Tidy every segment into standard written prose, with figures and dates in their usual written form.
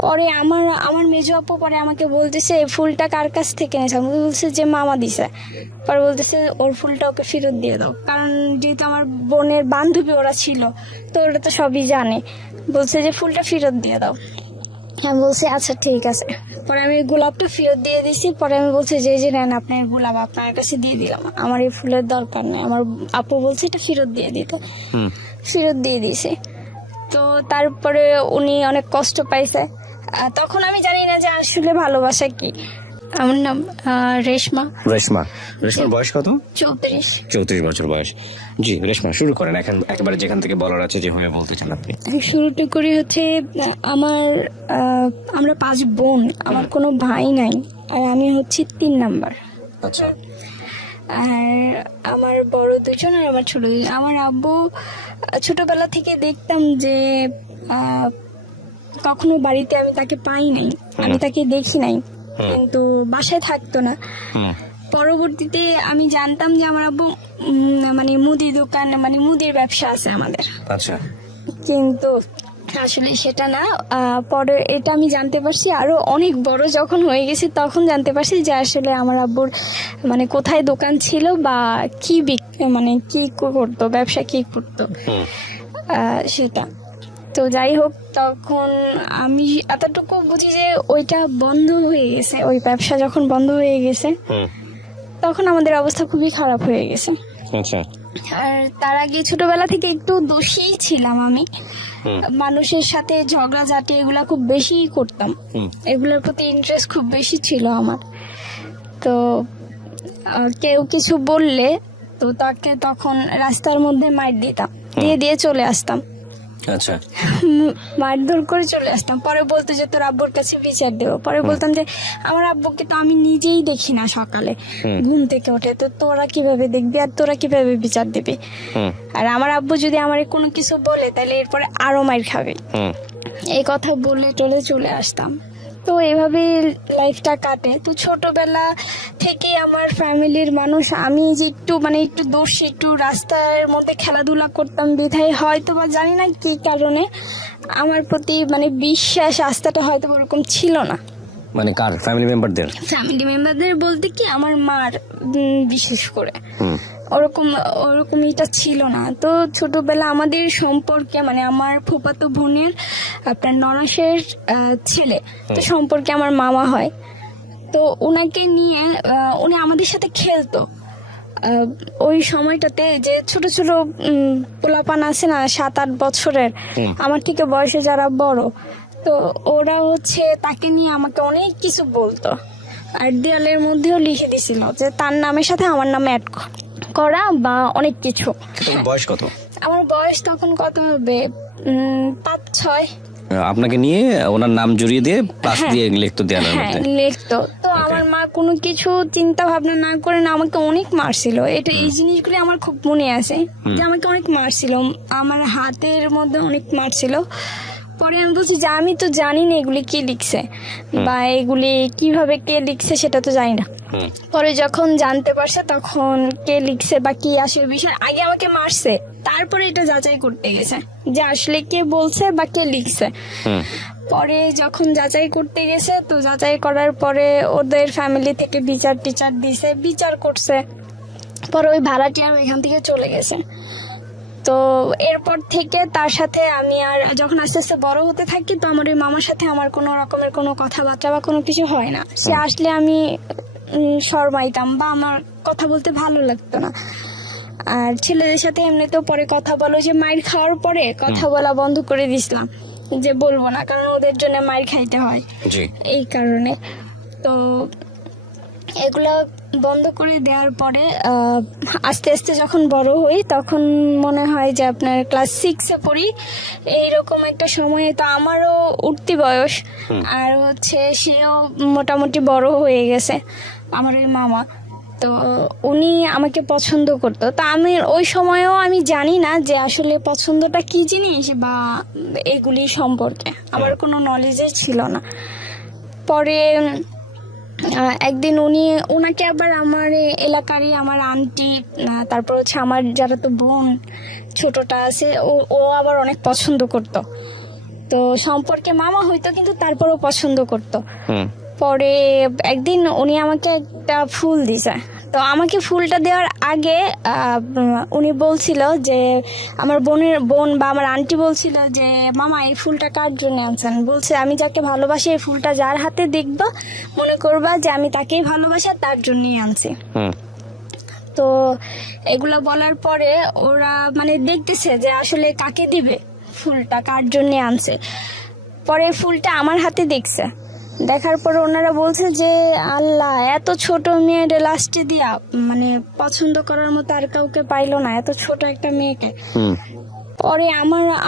পরে আমার আমার মেজো আপু পরে আমাকে বলতেছে এই ফুলটা কার কাছ থেকে এনেছে, আমাকে বলছে যে মামা দিছে। পরে বলতেছে ওর ফুলটা ওকে ফেরত দিয়ে দাও, কারণ যেহেতু আমার বোনের বান্ধবী ওরা ছিল, তো ওরা তো সবই জানে। বলছে যে ফুলটা ফেরত দিয়ে দাও। আমি বলছি আচ্ছা ঠিক আছে। পরে আমি গোলাপটা ফেরত দিয়ে দিছি। পরে আমি বলছি যে এই যে নেন আপনার গোলাপ, আপনার কাছে দিয়ে দিলাম, আমার এই ফুলের দরকার নেই। আমার আপু বলছে এটা ফেরত দিয়ে দিতে, ফেরত দিয়ে দিয়েছে। তো তারপরে উনি অনেক কষ্ট পাইছে। তখন আমি জানি না যে আসলে ভালোবাসা কি। আমার নাম রেশমা। রেশমার বয়স কত? 34। 34 বছর বয়স। জি রেশমা, শুরু করেন এখন একেবারে যেখান থেকে বলার আছে, যেভাবে বলতে চান আপনি। শুরুটা করি হচ্ছে আমরা 5 বোন, আমার কোনো ভাই নাই, আর আমি হচ্ছি 3 নাম্বার। আচ্ছা। আর আমার বড় 2জন আর আমার ছোট 2জন। আমার আব্বু ছোটবেলা থেকে দেখতাম যে কখনো বাড়িতে আমি তাকে পাই নাই, আমি তাকে দেখি নাই, কিন্তু বাসায় থাকতো না। পরবর্তীতে আমি জানতাম যে আমার আব্বু মানে মুদি দোকান, মানে মুদির ব্যবসা আছে আমাদের। আচ্ছা। কিন্তু আসলে সেটা না। পরে এটা আমি জানতে পারছি আরো অনেক বড় যখন হয়ে গেছি, তখন জানতে পারছি যে আসলে আমার আব্বুর মানে কোথায় দোকান ছিল বা কি মানে কি করতো, ব্যবসা কি করতো সেটা। তো যাই হোক, তখন আমি এতটুকু বুঝি যে ওইটা বন্ধ হয়ে গেছে। ওই ব্যবসা যখন বন্ধ হয়ে গেছে তখন আমাদের অবস্থা খুবই খারাপ হয়ে গেছে। আচ্ছা। আর তার আগে ছোটবেলা থেকে একটু দোষী ছিলাম আমি, মানুষের সাথে ঝগড়াঝাটি এগুলা খুব বেশি করতাম, এগুলোর প্রতি ইন্টারেস্ট খুব বেশি ছিল আমার। তো কেউ কিছু বললে তো তাকে তখন রাস্তার মধ্যে মার দিতাম, দিয়ে দিয়ে চলে আসতাম। আচ্ছা। মারধর করে চলে আসতাম। পরে বলতো যে তোর আব্বুর কাছে বিচার দেবো। পরে বলতাম যে আমার আব্বুকে তো আমি নিজেই দেখি না সকালে ঘুম থেকে ওঠে, তো তোরা কিভাবে দেখবি আর তোরা কিভাবে বিচার দিবি। আর আমার আব্বু যদি আমার কোনো কিছু বলে তাহলে এরপরে আরো মার খাবে, এই কথা বলে টলে চলে আসতাম। তো এইভাবে লাইফটা কাটে। তো ছোটবেলা থেকে আমার ফ্যামিলির মানুষ, আমি যে একটু মানে একটু দোষ, একটু রাস্তার মধ্যে খেলাধুলা করতাম বিধায় হয়তো বা জানি না কি কারণে আমার প্রতি মানে বিশ্বাস আস্থাটা হয়তো ওরকম ছিল না। মানে কার? ফ্যামিলি মেম্বারদের বলতে কি আমার মার বিশেষ করে ওরকম এটা ছিল না। তো ছোটবেলা আমাদের সম্পর্কে মানে আমার ফুফাতো বোনের আপনার ননাসের ছেলে, তো সম্পর্কে আমার মামা হয়। তো ওনাকে নিয়ে উনি আমাদের সাথে খেলতো। ওই সময়টাতে যে ছোট ছোট পোলাপান আছে না 7-8 বছরের, আমার থেকে বয়সে যারা বড়, তো ওরা হচ্ছে তাকে নিয়ে আমাকে অনেক কিছু বলতো। আর দেয়ালের মধ্যেও লিখে দিছিল যে তার নামের সাথে আমার নামে অ্যাড করা বা অনেক কিছু। বয়স কত? আমার বয়স তখন কত হবে, 5-6। আপনাকে নিয়ে ওনার নাম জড়িয়ে দিয়ে প্লাস দিয়ে লিখতো দেয়ালের মধ্যে? লিখতো। তো আমার মা কোনো কিছু চিন্তা ভাবনা না করে না আমাকে অনেক মারছিল। এটা এই জিনিসগুলি আমার খুব মনে আছে যে আমাকে অনেক মারছিল, আমার হাতের মধ্যে অনেক মারছিল। পরে আমি বলছি যে আমি তো জানি না এগুলি কি লিখছে বা এগুলি কিভাবে কে লিখছে সেটা তো জানি না। পরে যখন জানতে পারছে তখন কে লিখছে বা কি আসলে বিষয়, আগে আমাকে মারছে, তারপরে এটা যাচাই করতে গেছে যে আসলে কে বলছে বা কে লিখছে। পরে যখন যাচাই করতে গেছে, তো যাচাই করার পরে ওদের ফ্যামিলি থেকে বিচার টিচার দিছে, বিচার করছে। পরে ওই ভাড়াটিয়া এখান থেকে চলে গেছে। তো এরপর থেকে তার সাথে আমি আর যখন আস্তে আস্তে বড় হতে থাকি, তো আমার ওই মামার সাথে আমার কোনো রকমের কোনো কথাবার্তা বা কোনো কিছু হয় না। সে আসলে আমি শরমাইতাম বা আমার কথা বলতে ভালো লাগতো না। আর ছেলেদের সাথে এমনিতেও পরে কথা বলো, যে মাইর খাওয়ার পরে কথা বলা বন্ধ করে দিছিলাম, যে বলবো না, কারণ ওদের জন্য মাইর খাইতে হয় এই কারণে। তো এগুলো বন্ধ করে দেওয়ার পরে আস্তে আস্তে যখন বড় হই, তখন মনে হয় যে আপনার ক্লাস 6-এ পড়ি, এইরকম একটা সময়ে তো আমারও উঠতি বয়স, আর হচ্ছে সেও মোটামুটি বড় হয়ে গেছে আমার ওই মামা। তো উনি আমাকে পছন্দ করতো। তো আমি ওই সময়েও আমি জানি না যে আসলে পছন্দটা কি জিনিস বা এগুলি সম্পর্কে আমার কোনো নলেজই ছিল না। পরে একদিন ওনাকে আবার আমার এলাকারই আমার আন্টি, তারপর হচ্ছে আমার যারা তো বোন ছোটটা আছে, ও আবার অনেক পছন্দ করতো। তো সম্পর্কে মামা হইতো কিন্তু তারপরও পছন্দ করতো। হুম পরে একদিন উনি আমাকে একটা ফুল দিছে। তো আমাকে ফুলটা দেওয়ার আগে উনি বলছিল যে আমার বোন বা আমার আন্টি বলছিল যে মামা এই ফুলটা কার জন্য আনছেন। বলছে আমি যাকে ভালোবাসি এই ফুলটা যার হাতে দেখবা মনে করবা যে আমি তাকেই ভালোবাসি আর তার জন্যই আনছি। হুম তো এগুলা বলার পরে ওরা মানে দেখতেছে যে আসলে কাকে দিবে, ফুলটা কার জন্য আনছে। পরে ফুলটা আমার হাতে দেখছে, দেখার পরে ওনারা বলছে যে আল্লাহ এত ছোট মেয়ের লাস্টে দিয়া মানে পছন্দ করার মতো আর কাউকে পাইলো না, এত ছোট একটা মেয়েকে। হুম পরে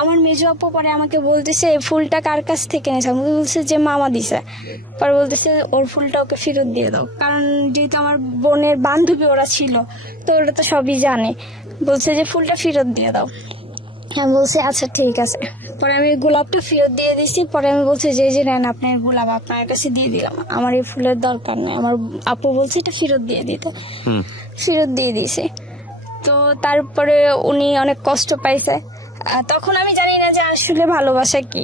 আমার মেজো আপু পরে আমাকে বলতেছে এই ফুলটা কার কাছ থেকে নিয়েছে। আমাকে বলছে যে মামা দিছে। পরে বলতেছে ওর ফুলটা ওকে ফেরত দিয়ে দাও, কারণ যেহেতু আমার বোনের বান্ধবী ওরা ছিল তো ওরা তো সবই জানে। বলছে যে ফুলটা ফেরত দিয়ে দাও। আমি বলছি আচ্ছা ঠিক আছে। পরে আমি গোলাপটা ফেরত দিয়ে দিছি। পরে আমি বলছি যে এই যে নেন আপনার গোলাপ, আপনার কাছে দিয়ে দিলাম, আমার এই ফুলের দরকার নেই। আমার আপু বলছে এটা ফেরত দিয়ে দিতে, হুম ফেরত দিয়ে দিয়েছে। তো তারপরে উনি অনেক কষ্ট পাইছে। তখন আমি জানি না যে আসলে ভালোবাসা কি।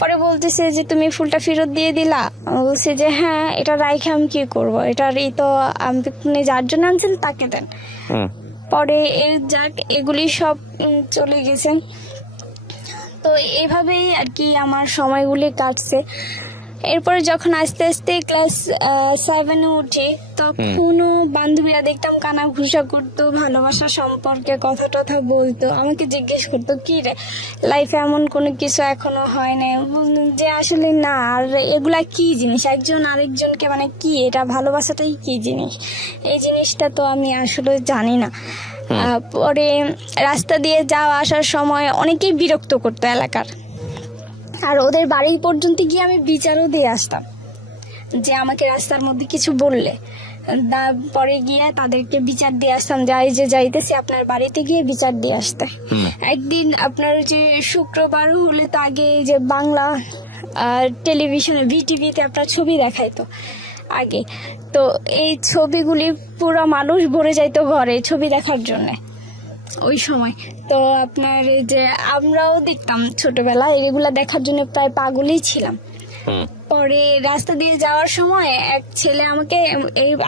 পরে বলতেছে যে তুমি ফুলটা ফেরত দিয়ে দিলা। আমি বলছি যে হ্যাঁ, এটা রাইখে আমি কি করবো, এটার এই তো আপনি যার জন্য আনছেন তাকে দেন। হুম পরে যাক এগুলি সব চলে গেছে। তো এইভাবেই আর কি আমার সময়গুলি কাটছে। এরপরে যখন আস্তে আস্তে ক্লাস 7-এ উঠি তখনও বান্ধবীরা দেখতাম কানা ঘুষা করতো, ভালোবাসা সম্পর্কে কথা টথা বলতো, আমাকে জিজ্ঞেস করতো কি রে লাইফে এমন কোনো কিছু এখনো হয় না। বললাম যে আসলে না, আর এগুলা কি জিনিস, একজন আরেকজনকে মানে কি, এটা ভালোবাসাটাই কি জিনিস, এই জিনিসটা তো আমি আসলে জানি না। পরে রাস্তা দিয়ে যাওয়া আসার সময় অনেকেই বিরক্ত করতো এলাকার, আর ওদের বাড়ি পর্যন্ত গিয়ে আমি বিচারও দিয়ে আসতাম যে আমাকে রাস্তার মধ্যে কিছু বললে। পরে গিয়ে তাদেরকে বিচার দিয়ে আসতাম, যাই যে যাইতেছি আপনার বাড়িতে গিয়ে বিচার দিয়ে আসতে। একদিন আপনার যে শুক্রবার হলে তো আগে যে বাংলা টেলিভিশনে ভিটিভিতে আপনার ছবি দেখাইতো আগে, তো এই ছবিগুলি পুরো মানুষ ভরে যাইতো ঘরে ছবি দেখার জন্য ওই সময়। তো আপনার এই যে আমরাও দেখতাম ছোটবেলা, এগুলা দেখার জন্য প্রায় পাগলই ছিলাম। পরে রাস্তা দিয়ে যাওয়ার সময় এক ছেলে আমাকে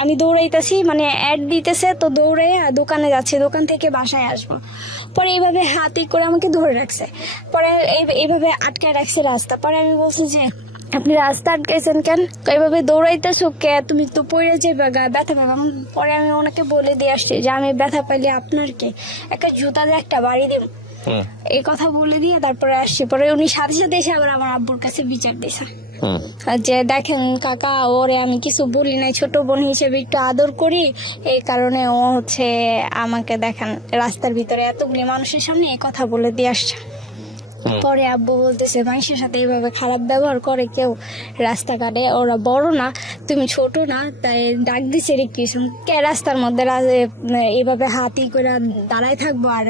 আমি দৌড়াইতেছি মানে অ্যাড দিতেছে, তো দৌড়ে দোকানে যাচ্ছে, দোকান থেকে বাসায় আসবো। পরে এইভাবে হাতে করে আমাকে ধরে রাখছে, পরে এইভাবে আটকে রাখছে রাস্তা। পরে আমি বলছি যে আপনি রাস্তা আটকাইছেন কেন, এইভাবে দৌড়াইতেছো কে, তুমি তো পড়ে যাবে, ব্যথা পাবে। পরে আমি ওনাকে বলে দিয়ে আসছি যে আমি ব্যথা পাইলে আপনার কে, একটা জুতা দিয়ে একটা বাড়ি দিব, এই কথা বলে দিয়ে তারপরে আসছি। পরে উনি সাথে সাথে এসে আবার আমার আব্বুর কাছে বিচার দিয়েছে যে দেখেন কাকা, ওরে আমি কিছু বলি নাই, ছোট বোন হিসেবে একটু আদর করি, এই কারণে ও হচ্ছে আমাকে দেখেন রাস্তার ভিতরে এতগুলি মানুষের সামনে এই কথা বলে দিয়ে আসছে। পরে আব্বু বলতেছে মানুষের সাথে এইভাবে খারাপ ব্যবহার করে কেউ রাস্তাঘাটে, ওরা বড় না তুমি ছোট না, তাই ডাক দিছে রে কিছু কে রাস্তার মধ্যে এইভাবে হাতি করে দাঁড়ায় থাকবো। আর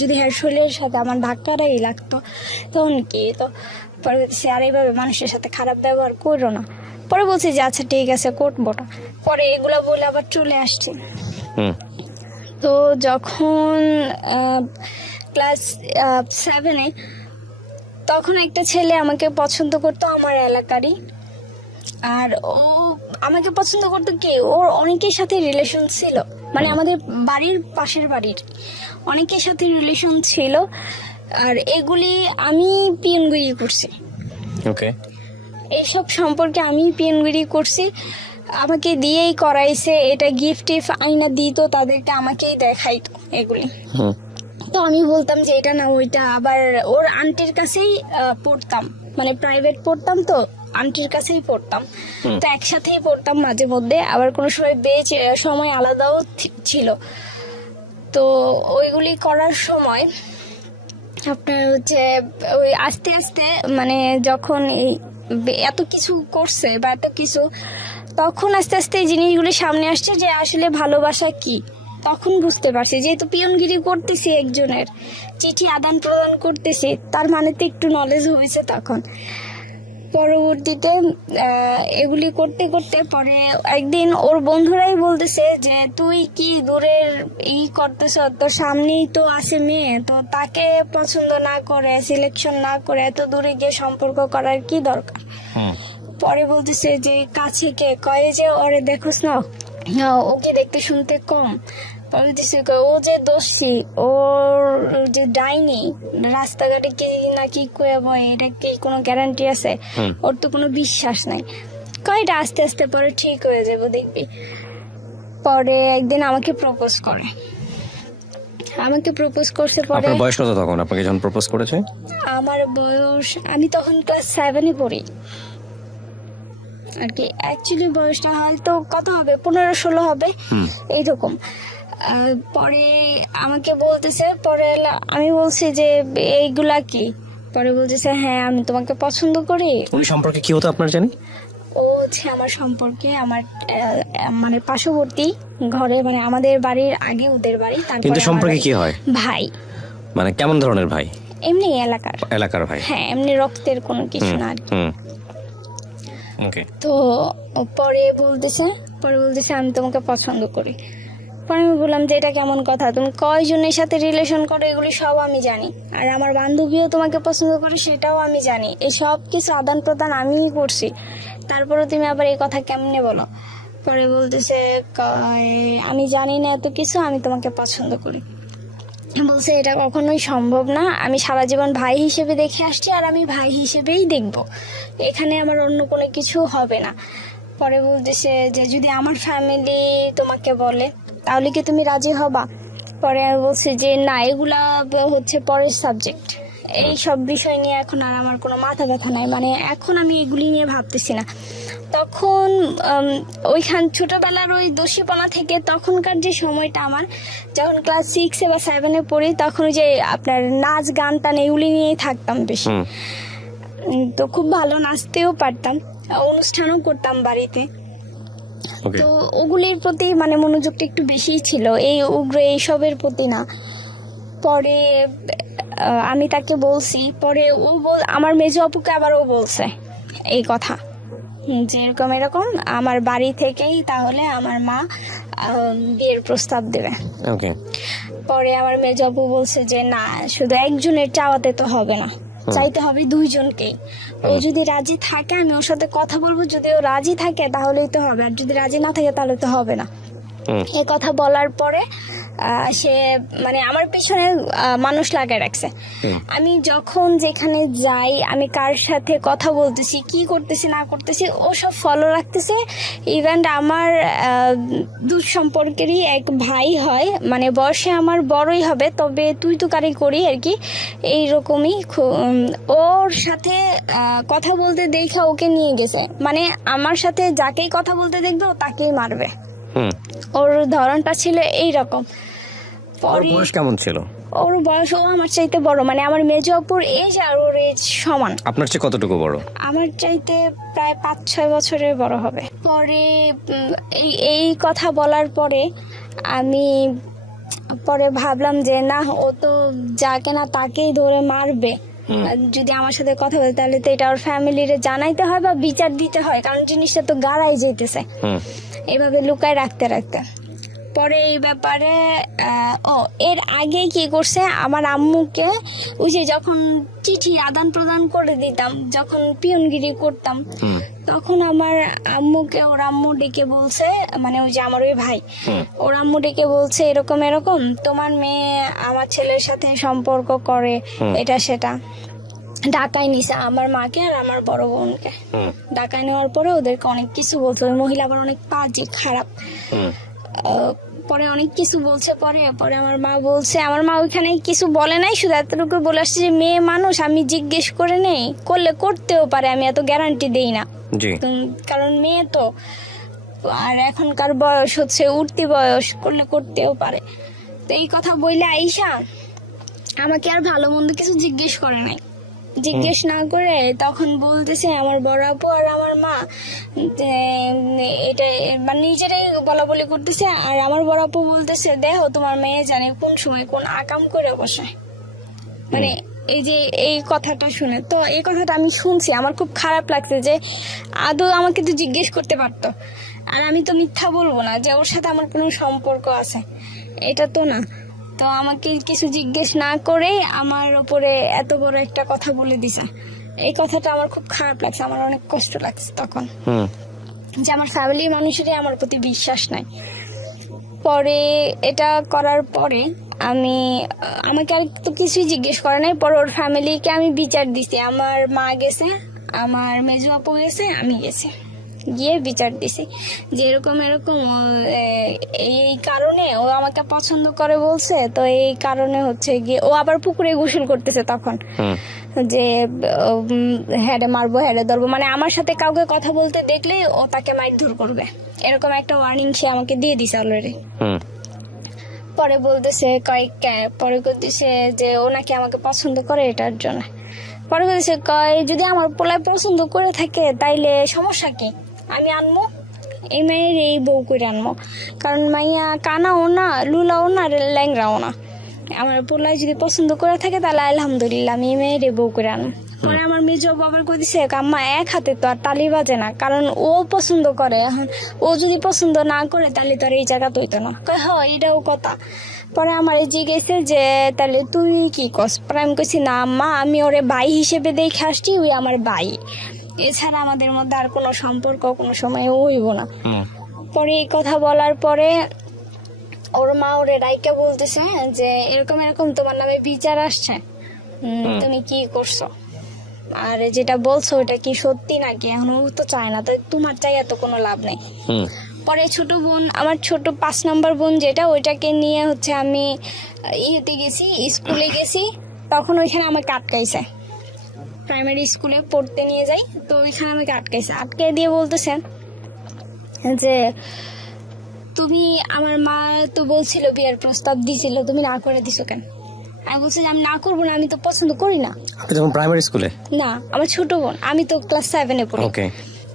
যদি হ্যাঁ শরীরের সাথে আমার ধাক্কাটাই লাগতো তখন কি, তো পরে সে আর এইভাবে মানুষের সাথে খারাপ ব্যবহার করো না। পরে বলছি যে আচ্ছা ঠিক আছে করবো না। পরে এগুলা বলে আবার চলে আসছি। তো যখন ক্লাস 7-এ তখন একটা ছেলে আমাকে পছন্দ করতো আমার এলাকারই, আর ও আমাকে পছন্দ করতো কি, ওর অনেকের সাথে রিলেশন ছিল, মানে আমাদের বাড়ির পাশের বাড়ির অনেকের সাথে রিলেশন ছিল। আর এগুলি আমি পিএনগিরি করছি, ওকে, এইসব সম্পর্কে আমি পিএনগিরি করছি, আমাকে দিয়েই করাইছে। এটা গিফট আইনা দিত তাদেরকে, আমাকেই দেখাইতো এগুলি। তো আমি বলতাম যে এটা না ওইটা। আবার ওর আন্টির কাছেই পড়তাম, মানে প্রাইভেট পড়তাম, তো আন্টির কাছেই পড়তাম, তো একসাথেই পড়তাম মাঝে মধ্যে। আবার কোনো সময় বেচ সময় আলাদাও ছিল। তো ওইগুলি করার সময় আপনার হচ্ছে ওই আস্তে আস্তে মানে যখন এই এত কিছু করছে বা এত কিছু, তখন আস্তে আস্তে এই জিনিসগুলি সামনে আসছে যে আসলে ভালোবাসা কি। তখন বুঝতে পারছি, যেহেতু পিয়নগিরি করতেছি, একজনের চিঠি আদান প্রদান করতেছি, তার মানে তো একটু নলেজ হয়েছে তখন। পরবর্তীতে এগুলি করতে করতে পরে একদিন ওর বন্ধুরাই বলতেছে যে তুই কি দূরের করতেছ, তোর সামনেই তো আছে মেয়ে, তো তাকে পছন্দ না করে সিলেকশন না করে এত দূরে গিয়ে সম্পর্ক করার কি দরকার। পরে বলতেছে যে কাছে কে, কয়ে যে ওরে দেখোস না, ওকে দেখতে শুনতে কম। পরে বলতেছে ও যে দোষী, ওর যে ডাইনি, রাস্তাঘাটে কি না কি কয়ে বয়, এটা কি কোনো গ্যারান্টি আছে? ওর তো কোনো বিশ্বাস নাই। কয়টা আস্তে আস্তে পরে ঠিক হয়ে যাবো দেখবি। পরে একদিন আমাকে প্রপোজ করে, পরে আপনার বয়স কত তখন আপনাকে যখন প্রপোজ করেছে? আমার বয়স, আমি তখন ক্লাস 7-এ পড়ি আর কি। অ্যাকচুয়ালি বয়সটা হয়তো কত হবে, 15-16 হবে এইরকম। পরে আমাকে বলতেছে, পরে আমি বলছি যে এইগুলা কি? পরে বলতেছে হ্যাঁ আমি তোমাকে পছন্দ করি। উনি সম্পর্কে কি হতো আপনার জানি? ও হচ্ছে আমার সম্পর্কে আমার মানে পার্শ্ববর্তী ঘরে, মানে আমাদের বাড়ির আগে ওদের বাড়ি, কিন্তু সম্পর্কে কি হয়? ভাই। মানে কেমন ধরনের ভাই? এমনি এলাকার ভাই। হ্যাঁ, এমনি রক্তের কোনো কিছু না আর কি। ওকে। তো পরে বলতেছে আমি তোমাকে পছন্দ করি। পরে আমি বললাম যে এটা কেমন কথা, তুমি কয়জনের সাথে রিলেশন করো এগুলি সব আমি জানি, আর আমার বান্ধবীও তোমাকে পছন্দ করে সেটাও আমি জানি, এই সব কিছু আদান প্রদান আমিই করছি, তারপরে তুমি আবার এই কথা কেমনে বলো? পরে বলতেছে আমি জানি না এত কিছু, আমি তোমাকে পছন্দ করি। বলছে এটা কখনোই সম্ভব না, আমি সারা জীবন ভাই হিসেবে দেখে আসছি আর আমি ভাই হিসেবেই দেখবো, এখানে আমার অন্য কোনো কিছু হবে না। পরে বলতেছে যে যদি আমার ফ্যামিলি তোমাকে বলে তাহলে কি তুমি রাজি হবা? পরে আমি বলছি যে না, এগুলা হচ্ছে পরের সাবজেক্ট, এই সব বিষয় নিয়ে এখন আর আমার কোনো মাথা ব্যথা নাই, মানে এখন আমি এগুলি নিয়ে ভাবতেছি না। তখন ওইখান ছোটবেলার ওই দোষীপনা থেকে তখনকার যে সময়টা আমার, যখন ক্লাস 6-এ বা 7-এ পড়ি, তখন ওই যে আপনার নাচ গান টান এগুলি নিয়েই থাকতাম বেশি। তো খুব ভালো নাচতেও পারতাম, অনুষ্ঠানও করতাম বাড়িতে। তো ওগুলির প্রতি মানে মনোযোগটা একটু বেশিই ছিল, এই উগ্র এইসবের প্রতি না। পরে আমি তাকে বলছি, পরে আমার মেজো আপুকে আবার ও বলছে এই কথা যে এরকম আমার বাড়ি থেকেই তাহলে আমার মা বিয়ের প্রস্তাব দেবে। পরে আমার মেজো আপু বলছে যে না, শুধু একজনের চাওয়াতে তো হবে না, চাইতে হবে দুইজনকেই। ও যদি রাজি থাকে আমি ওর সাথে কথা বলবো, যদি ও রাজি থাকে তাহলেই তো হবে, আর যদি রাজি না থাকে তাহলে তো হবে না। এই কথা বলার পরে সে মানে আমার পিছনে মানুষ লাগায় রাখছে। আমি যখন যেখানে যাই, আমি কার সাথে কথা বলতেছি, কি করতেছি না করতেছি, ও সব ফলো রাখতেছে। ইভেন আমার দূর সম্পর্কেরই এক ভাই হয়, মানে বয়সে আমার বড়ই হবে, তবে তুই তো কারি করি আর কি, এইরকমই। ওর সাথে কথা বলতে দেখে ওকে নিয়ে গেছে, মানে আমার সাথে যাকেই কথা বলতে দেখবে ও তাকেই মারবে। ওর ধরনটা ছিল এইরকম। বয়স কেমন ছিল? ওর বয়স, ও আমার চাইতে বড়, মানে আমার মেজো অপুর এজ আর ওর এজ সমান। আপনার চেয়ে কতটুকু বড়? আমার চাইতে প্রায় 5-6 বছরের বড় হবে। পরে এই কথা বলার পরে আমি পরে ভাবলাম যে না, ও তো যাকে না তাকেই ধরে মারবে, যদি আমার সাথে কথা বলে তাহলে তো এটা ওর ফ্যামিলির জানাইতে হয় বা বিচার দিতে হয়, কারণ জিনিসটা তো গাড়াই যেতেছে এভাবে লুকায় রাখতে রাখতে। পরে এই ব্যাপারে এর আগে কি করছে, আমার আম্মুকে ওই যে যখন চিঠি আদান প্রদান করে দিতাম, যখন পিয়নগিরি করতাম, তখন আমার আম্মুকে ওর আম্মু ডেকে বলছে, মানে ওই যে আমার ওই ভাই, ওর আম্মু ডেকে বলছে এরকম তোমার মেয়ে আমার ছেলের সাথে সম্পর্ক করে, এটা সেটা। ঢাকায় নিছে আমার মাকে আর আমার বড় বোনকে। ঢাকায় নেওয়ার পরে ওদেরকে অনেক কিছু বলছে, ওই মহিলা আবার অনেক বাজে খারাপ, পরে অনেক কিছু বলছে। পরে আমার মা বলছে, আমার মা ওইখানে কিছু বলে নাই, শুধু এতটুকু বলে আসছে যে মেয়ে মানুষ, আমি জিজ্ঞেস করে নেই, করলে করতেও পারে, আমি এত গ্যারান্টি দেই না, কারণ মেয়ে তো, আর এখনকার বয়স হচ্ছে উঠতি বয়স, করলে করতেও পারে। তো এই কথা বললে আইসা আমাকে আর ভালো মন্দ কিছু জিজ্ঞেস করে নাই, জিজ্ঞেস না করে তখন বলতেছে আমার বড় আপু আর আমার মা এটা মানে নিজেরাই বলা বলি করতেছে, আর আমার বড় আপু বলতেছে দেখো তোমার মেয়ে জানে কোন সময় কোন আকাম করে বসে, মানে এই যে এই কথাটা শুনে, তো এই কথাটা আমি শুনছি, আমার খুব খারাপ লাগছে যে আদৌ আমাকে তো জিজ্ঞেস করতে পারতো। আর আমি তো মিথ্যা বলবো না যে ওর সাথে আমার কোনো সম্পর্ক আছে, এটা তো না। তো আমাকে কিছু জিজ্ঞেস না করে আমার ওপরে এত বড় একটা কথা বলে দিছে। এই কথাটা আমার খুব খারাপ লাগছে, আমার অনেক কষ্ট লাগছে তখন যে আমার ফ্যামিলির মানুষেরই আমার প্রতি বিশ্বাস নাই। পরে এটা করার পরে আমাকে আর তো কিছুই জিজ্ঞেস করে নাই। পরে ওর ফ্যামিলিকে আমি বিচার দিছি, আমার মা গেছে, আমার মেজো আপু গেছে, আমি গেছি, গিয়ে বিচার দিছি যে এরকম এরকম এই কারণে ও আমাকে পছন্দ করে বলছে। তো এই কারণে হচ্ছে গিয়ে ও আবার পুকুরে গোসল করতেছে তখন, যে হ্যারে মারবো হ্যারে ধরবো, মানে আমার সাথে কাউকে কথা বলতে দেখলে ও তাকে মারধর করবে, এরকম একটা ওয়ার্নিং সে আমাকে দিয়ে দিছে অলরেডি। পরে বলতেছে পরে বলতেছে যে ও নাকি আমাকে পছন্দ করে এটার জন্য। পরে বলতেছে যদি আমার পোলায় পছন্দ করে থাকে তাইলে সমস্যা কি, আমি আনবো এই মেয়ের এই বউ করে আনবো, কারণ মাইয়া কানাও না লুলাও না ল্যাংরাও না। আমার পোলায় যদি পছন্দ করে থাকে তাহলে আলহামদুলিল্লাহ আমি এই মেয়ের এই বউ করে আনবো। পরে আমার মেজো বাবার কইছে আম্মা এক হাতে তো আর তালি বাজে না, কারণ ও পছন্দ করে, এখন ও যদি পছন্দ না করে তাহলে তো আর এই জায়গা তৈতো না। হ্যাঁ এটাও কথা। পরে আমার জিজ্ঞেসে যে তাহলে তুই কি কস? পরে আমি কইছি না আম্মা, আমি ওরে ভাই হিসেবে দেখে আসছি, ওই আমার ভাই, এছাড়া আমাদের মধ্যে আর কোনো সম্পর্ক কোনো সময় হইব না। পরে এই কথা বলার পরে ওর মা ওরে রাইকা বলতেছে যে এরকম এরকম তোমার নামে বিচার আসছে, তুমি কি করছো, আর যেটা বলছো ওটা কি সত্যি নাকি? এখন ও তো চায় না, তো তোমার চাই তো কোনো লাভ নেই। পরে ছোট বোন, আমার ছোট 5 নম্বর বোন যেটা, ওইটাকে নিয়ে হচ্ছে আমি ইয়েতে গেছি, স্কুলে গেছি, তখন ওইখানে আমাকে আটকাইছে, প্রাইমারি স্কুলে পড়তে নিয়ে যাই, তো ওইখানে আমাকে আটকে দিয়ে বলতেছে যে তুমি, আমার মা তো বলছিল বিয়ের প্রস্তাব দিছিল, তুমি না করে দিছো কেন? আমি বলছি যে আমি না করবো না, আমি তো পছন্দ করি না। আপনি যখন প্রাইমারি স্কুলে? না, আমার ছোট বোন, আমি তো ক্লাস 7 এ পড়ি। ওকে।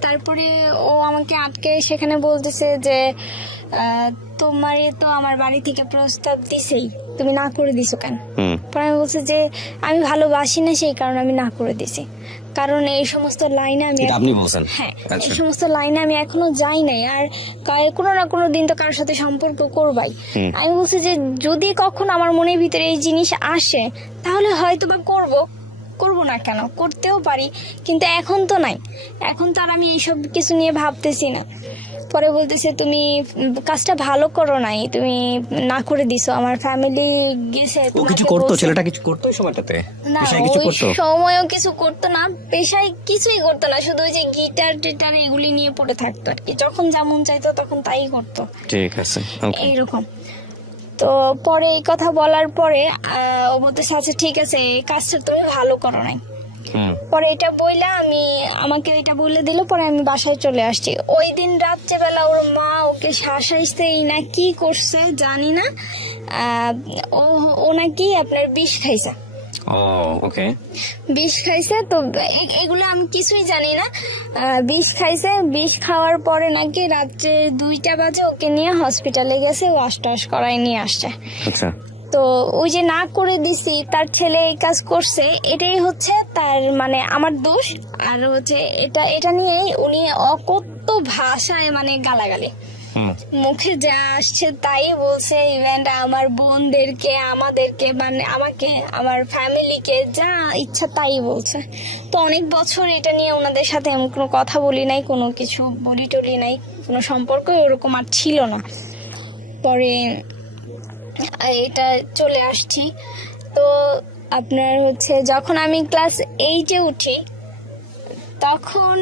তারপরে ও আমাকে আটকে সেখানে বলতেছে যে তোমারে তো আমার বাড়ি থেকে প্রস্তাব দিছেই, তুমি না করে দিছো কেন? পরে আমি বলছি যে আমি ভালোবাসি না, সেই কারণে আমি না করে দিছি, কারণ এই সমস্ত লাইনে আমি আপনি বলছেন? হ্যাঁ, এই সমস্ত লাইনে আমি এখনো যাই নাই, আর কোনো না কোনো দিন তো কারোর সাথে সম্পর্ক করবাই। আমি বলছি যে যদি কখনো আমার মনের ভিতরে এই জিনিস আসে তাহলে হয়তো বা করবো না কেন, করতেও পারি, কিন্তু এখন তো নাই, এখন তো আর আমি এইসব কিছু নিয়ে ভাবতেছি না। পরে বলতেছে তুমি কাজটা ভালো করো নাই, তুমি না করে দিছো, আমার ফ্যামিলি গেছে। ও কিছু করতো, ছেলেটা কিছু করতো ওই সময়টাতে? না, ওই সময়ও কিছু করতো না, পেশায় কিছুই করতো না, শুধু ওই যে গিটার টিটার এগুলি নিয়ে পড়ে থাকতো আর কি, যখন যেমন চাইতো তখন তাই করতো। ঠিক আছে, এইরকম। তো পরে এই কথা বলার পরে ও বলতেছে আচ্ছা ঠিক আছে, এই কাজটা তুমি ভালো করো নাই। পরে এটা বইলা আমাকে এটা বলে দিল, পরে আমি বাসায় চলে আসছি। ওই দিন রাত্রেবেলা ওর মা ওকে শাসাইছেই না কি করছে জানি না, ও নাকি আপনার বিষ খাইছে। ওকে, বিষ খাইছে, তো এগুলো আমি কিছুই জানি না। বিষ খাইছে, বিষ খাওয়ার পরে নাকি রাত্রে 2টা বাজে ওকে নিয়ে হসপিটালে গেছে, ওয়াশ টাশ করাই নিয়ে আসছে। আচ্ছা। তো ওই যে না করে দিছি, তার ছেলে এই কাজ করছে, এটাই হচ্ছে তার মানে আমার দোষ। আর হচ্ছে এটা নিয়ে উনি অকথ্য ভাষায় মানে গালাগালি, মুখে যা আসছে তাই বলছে, ইভেন আমার বোনদেরকে, আমাদেরকে, মানে আমাকে, আমার ফ্যামিলিকে যা ইচ্ছা তাই বলছে। তো অনেক বছর এটা নিয়ে ওনাদের সাথে এমন কোনো কথা বলি নাই, কোনো কিছু বলি টলি নাই, কোনো সম্পর্ক ওরকম আর ছিল না। পরে এটা চলে আসছি। তো আপনার হচ্ছে যখন আমি ক্লাস 8-এ উঠি, তখন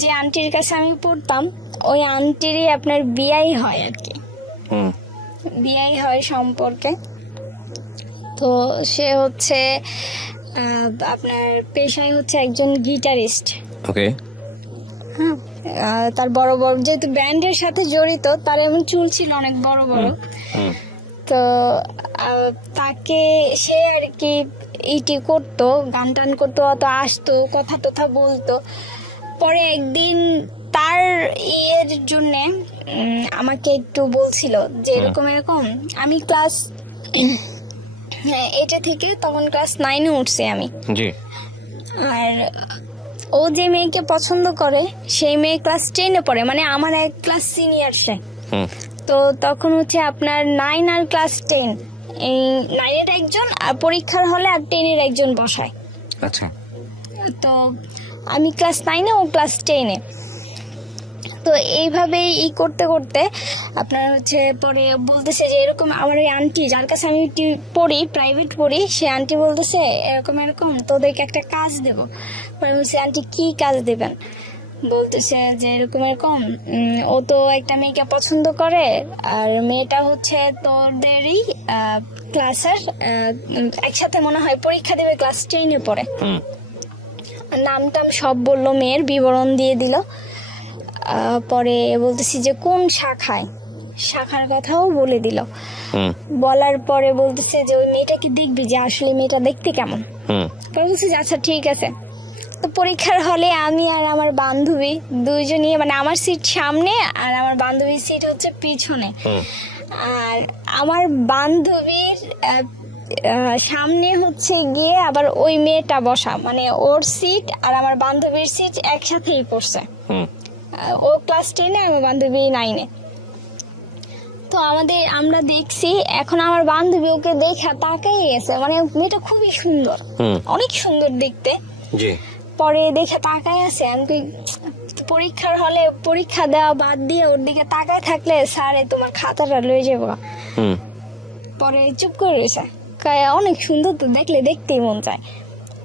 যে আন্টির কাছে আমি পড়তাম, ওই আন্টিরই আপনার বিয়াই হয় আর কি, বিয়াই হয় সম্পর্কে। তো সে হচ্ছে আপনার পেশায় হচ্ছে একজন গিটারিস্ট। ওকে। হ্যাঁ, তার বড় বড় যেহেতু ব্যান্ডের সাথে জড়িত, তার এমন চুল ছিল অনেক বড় বড়। তো তাকে সে আর কি ইটি করতো, গান টান করতো, অত আসতো, কথা টথা বলতো। পরে একদিন তার ইয়ের জন্যে আমাকে একটু বলছিল যে এরকম এরকম, আমি ক্লাস হ্যাঁ, এটা থেকে তখন ক্লাস 9-এ উঠছি আমি। জি। আর ও যে মেয়েকে পছন্দ করে সেই মেয়ে ক্লাস 10-এ পড়ে, মানে আমার এক ক্লাস সিনিয়র সে। হুম। তো তখন হচ্ছে আপনার 9 আর ক্লাস 10, এই 9-এর একজন আর পরীক্ষার হলে আর 10-এর একজন বসায়। আচ্ছা। তো আমি ক্লাস 9-এ, ও ক্লাস 10-এ। তো এইভাবেই করতে করতে আপনার হচ্ছে পরে বলতেছে যে এরকম, আমার ওই আন্টি যার কাছে আমি পড়ি, প্রাইভেট পড়ি, সে আন্টি বলতেছে এরকম এরকম তোদেরকে একটা কাজ দেব। পরে বলছি আন্টি কি কাজ দেবেন? বলতেছে যে এরকম এরকম ও তো একটা মেয়েকে পছন্দ করে, আর মেয়েটা হচ্ছে তোদেরই ক্লাসের, একসাথে মনে হয় পরীক্ষা দেবে, ক্লাস 10-এ পড়ে। হুম। নামটাম সব বললো, মেয়ের বিবরণ দিয়ে দিল। পরে বলতেছি যে কোন শাখার কথাও বলে দিল। হুম। বলার পরে বলতেছে যে ওই মেয়েটাকে দেখবি, যে আসলে মেয়েটা দেখতে কেমন। হুম। বলতেছি যে আচ্ছা ঠিক আছে। তো পরীক্ষার হলে আমি আর আমার বান্ধবী দুইজনই, মানে আমার সিট সামনে আর আমার বান্ধবীর সিট হচ্ছে পিছনে। হুম। আর আমার বান্ধবীর সামনে হচ্ছে গিয়ে আবার ওই মেয়েটা বসা, মানে ওর সিট আর আমার বান্ধবীর সিট একসাথেই পড়ছে। হুম। ও ক্লাস 10-এ, আমার বান্ধবী 9-এ। তো আমরা দেখছি, এখন আমার বান্ধবী ওকে দেখা তাকাই গেছে, মানে মেয়েটা খুবই সুন্দর, হুম। অনেক সুন্দর দেখতে। জি। পরে দেখে তাকায় আছে, আমি কই, পরীক্ষার হলে পরীক্ষা দেওয়া বাদ দিয়ে ওর দিকে তাকায় থাকলে স্যারে তোমার খাতাটা লয়ে যাবো। হুম। পরে চুপ করে রয়েছে, অনেক সুন্দর তো, দেখলে দেখতেই মন চায়।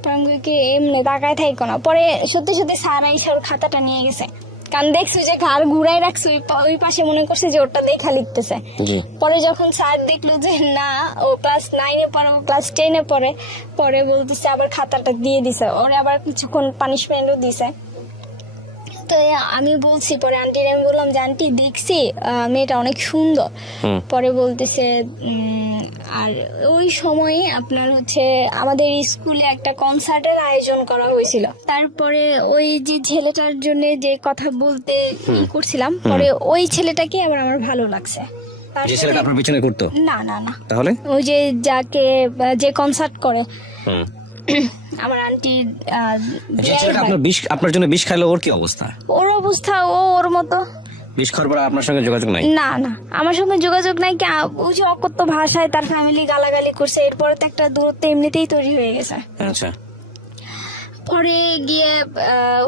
পরে আমি কই কি এমনি তাকায় থাকো না। পরে সত্যি সত্যি স্যার আইসা ওর খাতাটা নিয়ে গেছে, কারণ দেখছো যে ঘাড় ঘুরাই রাখছে ওই পাশে, মনে করছে যে ওটা দেখা লিখতেছে। জি। পরে যখন স্যার দেখলো যে না, ও ক্লাস 9-এ পড়ে, ও ক্লাস 10-এ পড়ে, পরে বলতেছে আবার খাতাটা দিয়ে দিছে, ওরে আবার কিছুক্ষণ পানিশমেন্টও দিছে। তো আমি বলছি, পরে আন্টির আমি বললাম যে আন্টি দেখছি মেয়েটা অনেক সুন্দর। হুম। পরে বলতেছে আর ওই সময়ে আপনার হচ্ছে আমাদের স্কুলে একটা কনসার্টের আয়োজন করা হয়েছিল। তারপরে ওই যে ছেলেটার জন্য যে কথা বলতে করছিলাম, পরে ওই ছেলেটাকে আবার আমার ভালো লাগছে। তার যে সাথে- ছেলেটা আপনার পিছনে ঘুরতো? না না না, তাহলে? ওই যে যাকে যে কনসার্ট করে হুম। আমার আন্টি, যে ছেলেটা আপনার জন্য বিষ খাইলো, ওর কি অবস্থা? ওর অবস্থা ওর মতো। বিষ খাওয়ার পর আপনার সঙ্গে যোগাযোগ নাই? না না, আমার সঙ্গে যোগাযোগ নাই। ওই যে অকথ্য ভাষায় তার ফ্যামিলি গালাগালি করছে, এরপরে তো একটা দূরত্ব এমনিতেই তৈরি হয়ে গেছে। আচ্ছা। পরে গিয়ে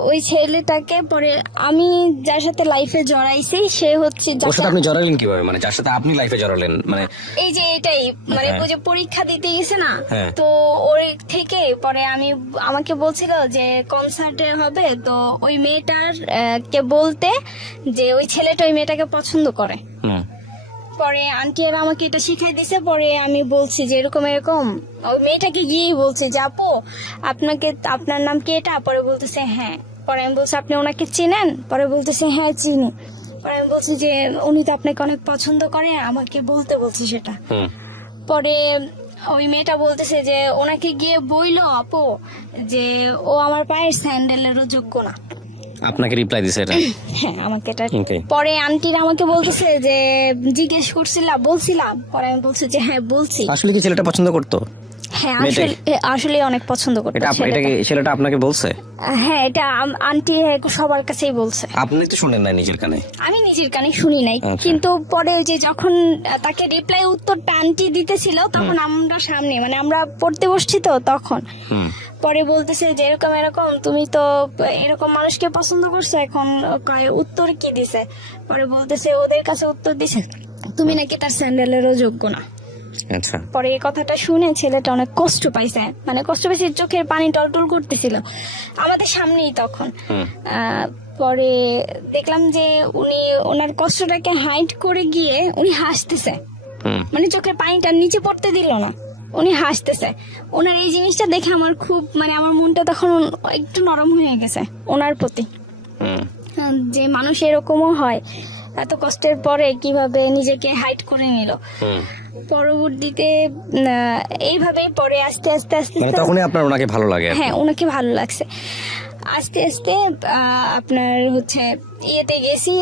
ওই ছেলেটাকে, পরে আমি যার সাথে লাইফে জড়াইছি সে হচ্ছে ওর সাথে আপনি জড়ালেন কিভাবে, মানে যার সাথে আপনি লাইফে জড়ালেন, মানে? এই যে এটাই, মানে হ্যাঁ। ওই যে পরীক্ষা দিতে গেছে না, হ্যাঁ। তো ওই থেকে পরে আমাকে বলছিল যে কনসার্টে হবে, তো ওই মেয়েটার কে বলতে যে ওই ছেলেটা ওই মেয়েটাকে পছন্দ করে। হুম। পরে আন্টি আর আমাকে এটা শিখাই দিছে। পরে আমি বলছি যে এরকম এরকম, ওই মেয়েটাকে গিয়েই বলছি যে আপু আপনার নাম কি এটা? পরে বলতেছে হ্যাঁ। পরে আমি বলছি আপনি ওনাকে চিনেন? পরে বলতেছে হ্যাঁ চিনি। পরে আমি বলছি যে উনি তো আপনাকে অনেক পছন্দ করে, আমাকে বলতে বলছি সেটা। হুম। পরে ওই মেয়েটা বলতেছে যে ওনাকে গিয়ে বইলো আপু যে ও আমার পায়ের স্যান্ডেলেরও যোগ্য না। আপনাকে রিপ্লাই দিছে এটা? হ্যাঁ, আমাকে এটা। Okay. পরে আন্টির আমাকে বলতেছে যে জিজ্ঞেস বলছিলাম। পরে আমি বলছি যে হ্যাঁ বলছি। আসলে কি ছেলেটা পছন্দ করতো? হ্যাঁ, মেয়েটাকে? আসলে অনেক পছন্দ করতো এটা ছেলেটা। কি ছেলেটা আপনাকে বলছে? হ্যাঁ, এটা আন্টি সবার কাছেই বলছে। আপনি তো শুনেন না নিজের কানে? আমি নিজের কানে শুনি নাই, আচ্ছা। কিন্তু পরে ওই যে যখন তাকে রিপ্লাই উত্তরটা আন্টি দিতেছিল, তখন আমরা সামনে, মানে আমরা পড়তে বসছি তো তখন। হুম। পরে বলতেছে যে এরকম এরকম তুমি তো এরকম মানুষকে পছন্দ করছো, এখন উত্তর কি দিছে? পরে বলতেছে ওদের কাছে উত্তর দিছে তুমি নাকি তার স্যান্ডেলেরও যোগ্য না। আচ্ছা। পরে এই কথাটা শুনে ছেলেটা অনেক কষ্ট পাইছে, মানে কষ্ট পাইছে, চোখের পানি টলটল করতেছিল আমাদের সামনেই তখন। হুম। পরে দেখলাম যে উনি ওনার কষ্টটাকে হাইড করে গিয়ে উনি হাসতেছে, হুম। মানে চোখের পানিটা নিচে পড়তে দিল না, উনি হাসতেছে। ওনার এই জিনিসটা দেখে আমার খুব, মানে আমার মনটা তখন একটু নরম হয়ে গেছে ওনার প্রতি, হুম। যে মানুষ এরকমও হয়, এত কষ্টের পরে কিভাবে নিজেকে হাইড করে নিল। হুম। পরবর্তীতে এইভাবেই পরে আস্তে আস্তে আস্তে মানে আস্তে- তখনই আপনার ওনাকে ভালো লাগে আর কি? হ্যাঁ, ওনাকে ভালো লাগছে। আস্তে আস্তে আপনার হচ্ছে ইয়েতে গেছি,